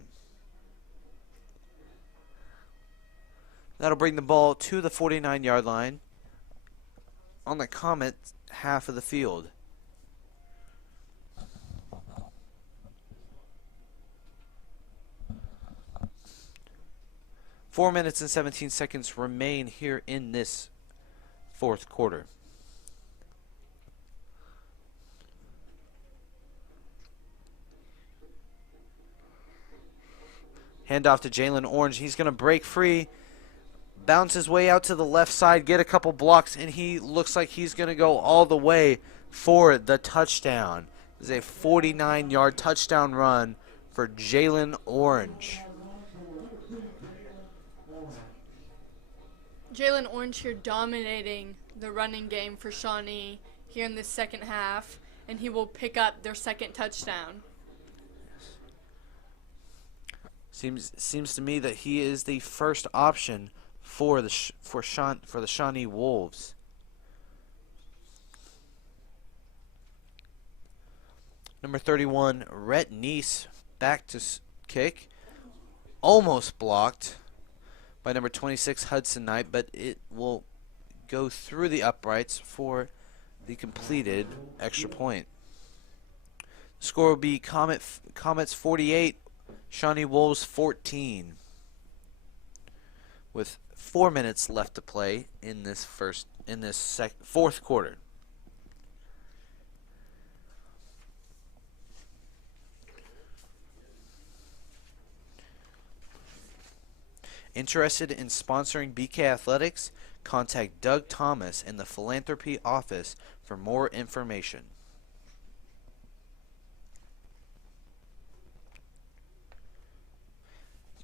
That'll bring the ball to the 49-yard line on the Comet half of the field. Four minutes and 17 seconds remain here in this fourth quarter. Handoff to Jalen Orange. He's going to break free, bounce his way out to the left side, get a couple blocks, and he looks like he's going to go all the way for the touchdown. This is a 49-yard touchdown run for Jalen Orange. Jalen Orange here dominating the running game for Shawnee here in the second half, and he will pick up their second touchdown. Seems to me that he is the first option for the Shawnee Wolves. Number 31, Rhett Neese, back to kick. Almost blocked by number 26, Hudson Knight, but it will go through the uprights for the completed extra point. The score will be Comets 48, Shawnee Wolves 14. With 4 minutes left to play in this fourth quarter. Interested in sponsoring BK Athletics? Contact Doug Thomas in the Philanthropy Office for more information.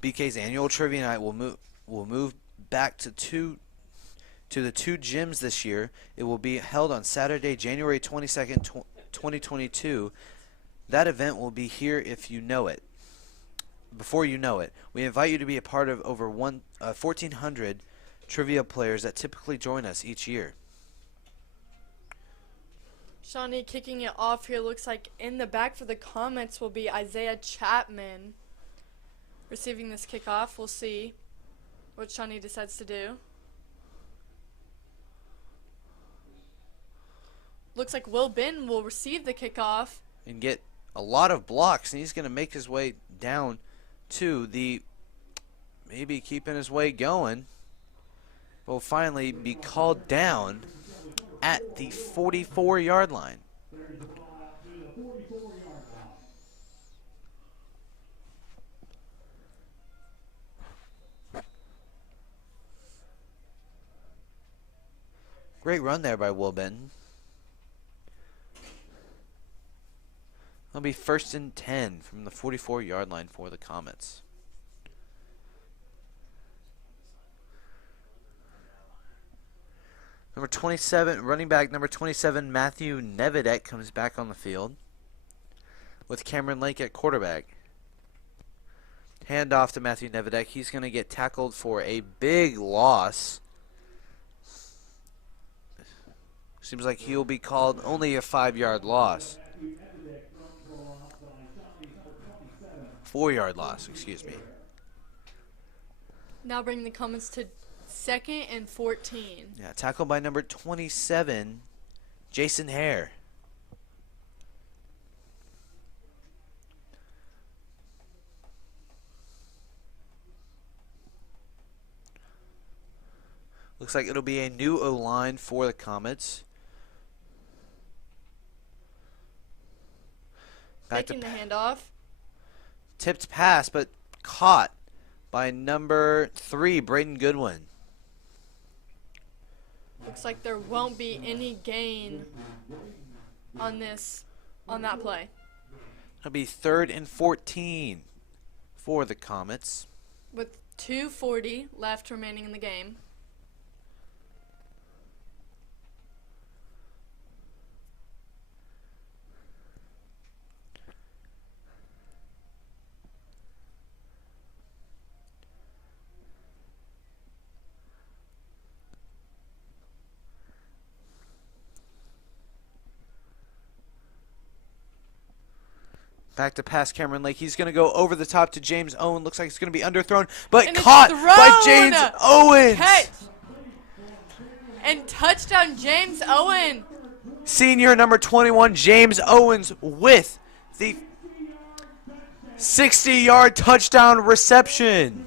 BK's annual trivia night will move back to the two gyms this year. It will be held on Saturday, January 22nd, 2022. That event will be here if you know it. Before you know it, we invite you to be a part of over 1,400 trivia players that typically join us each year. Shawnee kicking it off here. Looks like in the back for the Comets will be Isaiah Chapman receiving this kickoff. We'll see what Shawnee decides to do. Looks like Will Benton will receive the kickoff And get a lot of blocks, and he's going to make his way down to the, maybe keeping his way going, will finally be called down at the 44-yard line. Great run there by Will Benton. It'll be 1st and 10 from the 44-yard line for the Comets. Number 27, running back number 27, Matthew Nevedek comes back on the field with Cameron Lake at quarterback. Hand off to Matthew Nevedek. He's going to get tackled for a big loss. Seems like he'll be called only a 5-yard loss. 4-yard loss, excuse me. now bringing the Comets to 2nd and 14. Yeah, tackled by number 27, Jason Hare. Looks like it'll be a new O-line for the Comets. Taking the handoff. Tipped pass, but caught by number 3, Braden Goodwin. Looks like there won't be any gain on that play. It'll be 3rd and 14 for the Comets. With 2:40 left remaining in the game. Back to pass Cameron Lake. He's going to go over the top to James Owen. Looks like it's going to be underthrown, but And caught it's by thrown! James Owens. Catch! And touchdown, James Owen. Senior number 21, James Owens, with the 60-yard touchdown reception.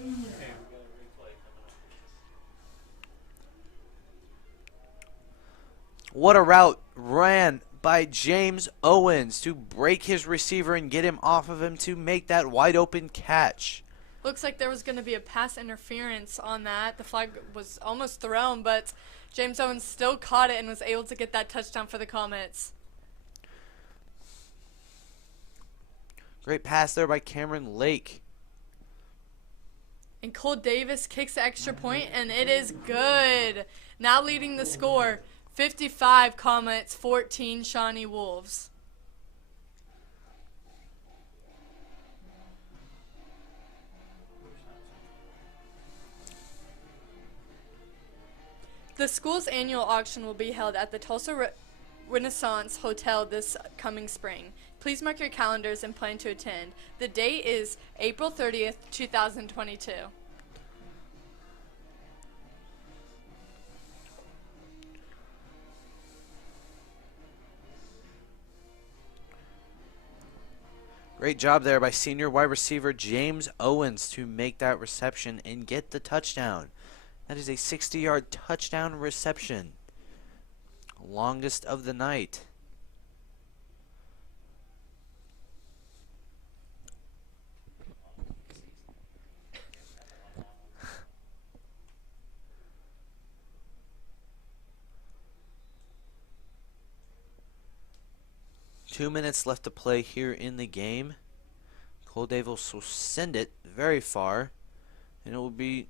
What a route ran by James Owens to break his receiver and get him off of him to make that wide open catch. Looks like there was going to be a pass interference on that. The flag was almost thrown, but James Owens still caught it and was able to get that touchdown for the Comets. Great pass there by Cameron Lake. And Cole Davis kicks the extra point, and it is good. Now leading the score, 55 Comets, 14 Shawnee Wolves. The school's annual auction will be held at the Tulsa Renaissance Hotel this coming spring. Please mark your calendars and plan to attend. The date is April 30th, 2022. Great job there by senior wide receiver James Owens to make that reception and get the touchdown. That is a 60-yard touchdown reception. Longest of the night. Two minutes left to play here in the game. Cole Davis will send it very far, and it will be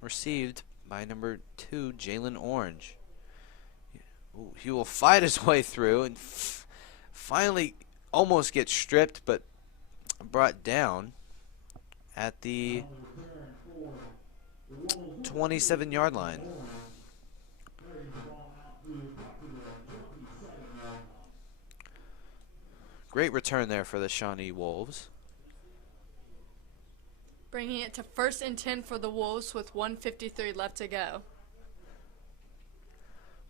received by number 2, Jalen Orange. Ooh, he will fight his way through and finally almost get stripped, but brought down at the 27-yard line. Great return there for the Shawnee Wolves. Bringing it to 1st and 10 for the Wolves with 1:53 left to go.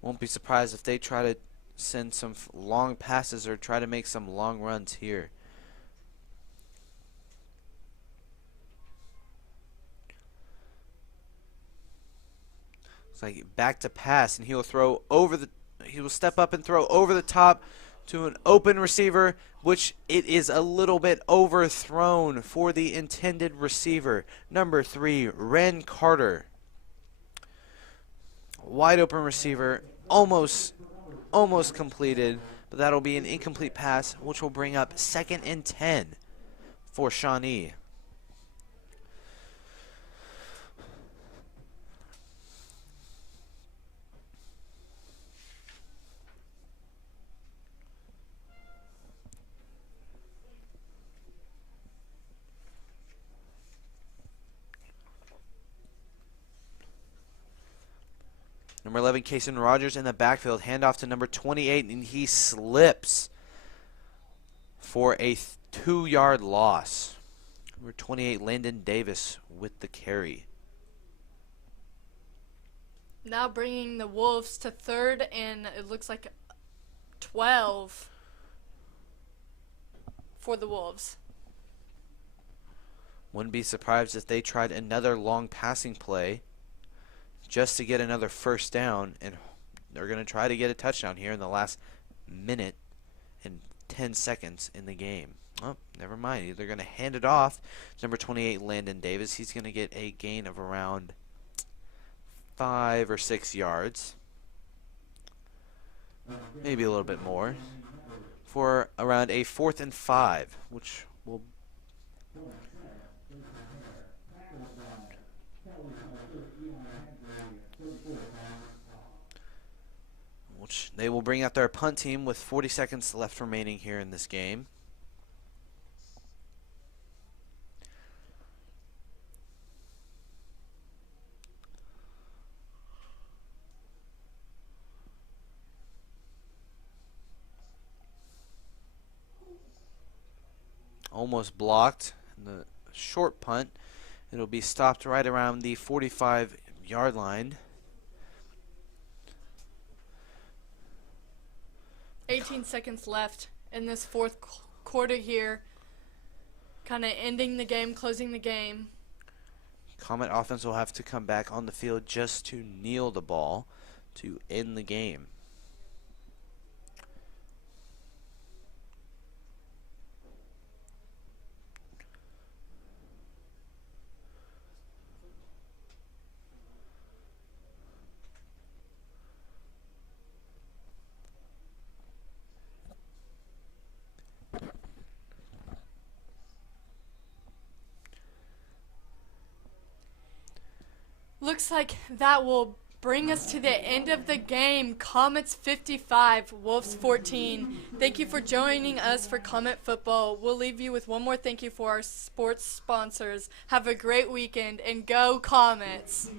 Won't be surprised if they try to send some long passes or try to make some long runs here. It's like back to pass, and he will throw over the. He will step up and throw over the top to an open receiver, which it is a little bit overthrown for the intended receiver, number 3, Ren Carter. Wide open receiver, almost completed, but that'll be an incomplete pass, which will bring up 2nd and 10 for Shawnee. Number 11, Kason Rogers in the backfield. Handoff to number 28, and he slips for a 2-yard loss. Number 28, Landon Davis with the carry. Now bringing the Wolves to 3rd and it looks like 12 for the Wolves. Wouldn't be surprised if they tried another long passing play just to get another 1st down, and they're going to try to get a touchdown here in the last minute and 10 seconds in the game. Oh, never mind. They're going to hand it off. Number 28, Landon Davis. He's going to get a gain of around 5 or 6 yards. Maybe a little bit more. For around a 4th and 5, which will they will bring out their punt team with 40 seconds left remaining here in this game. almost blocked. The short punt. It'll be stopped right around the 45-yard line. 18 seconds left in this fourth quarter here. Kind of ending the game, closing the game. Comet offense will have to come back on the field just to kneel the ball to end the game. Looks like that will bring us to the end of the game. Comets 55, Wolves 14. Thank you for joining us for Comet Football. We'll leave you with one more thank you for our sports sponsors. Have a great weekend and go Comets!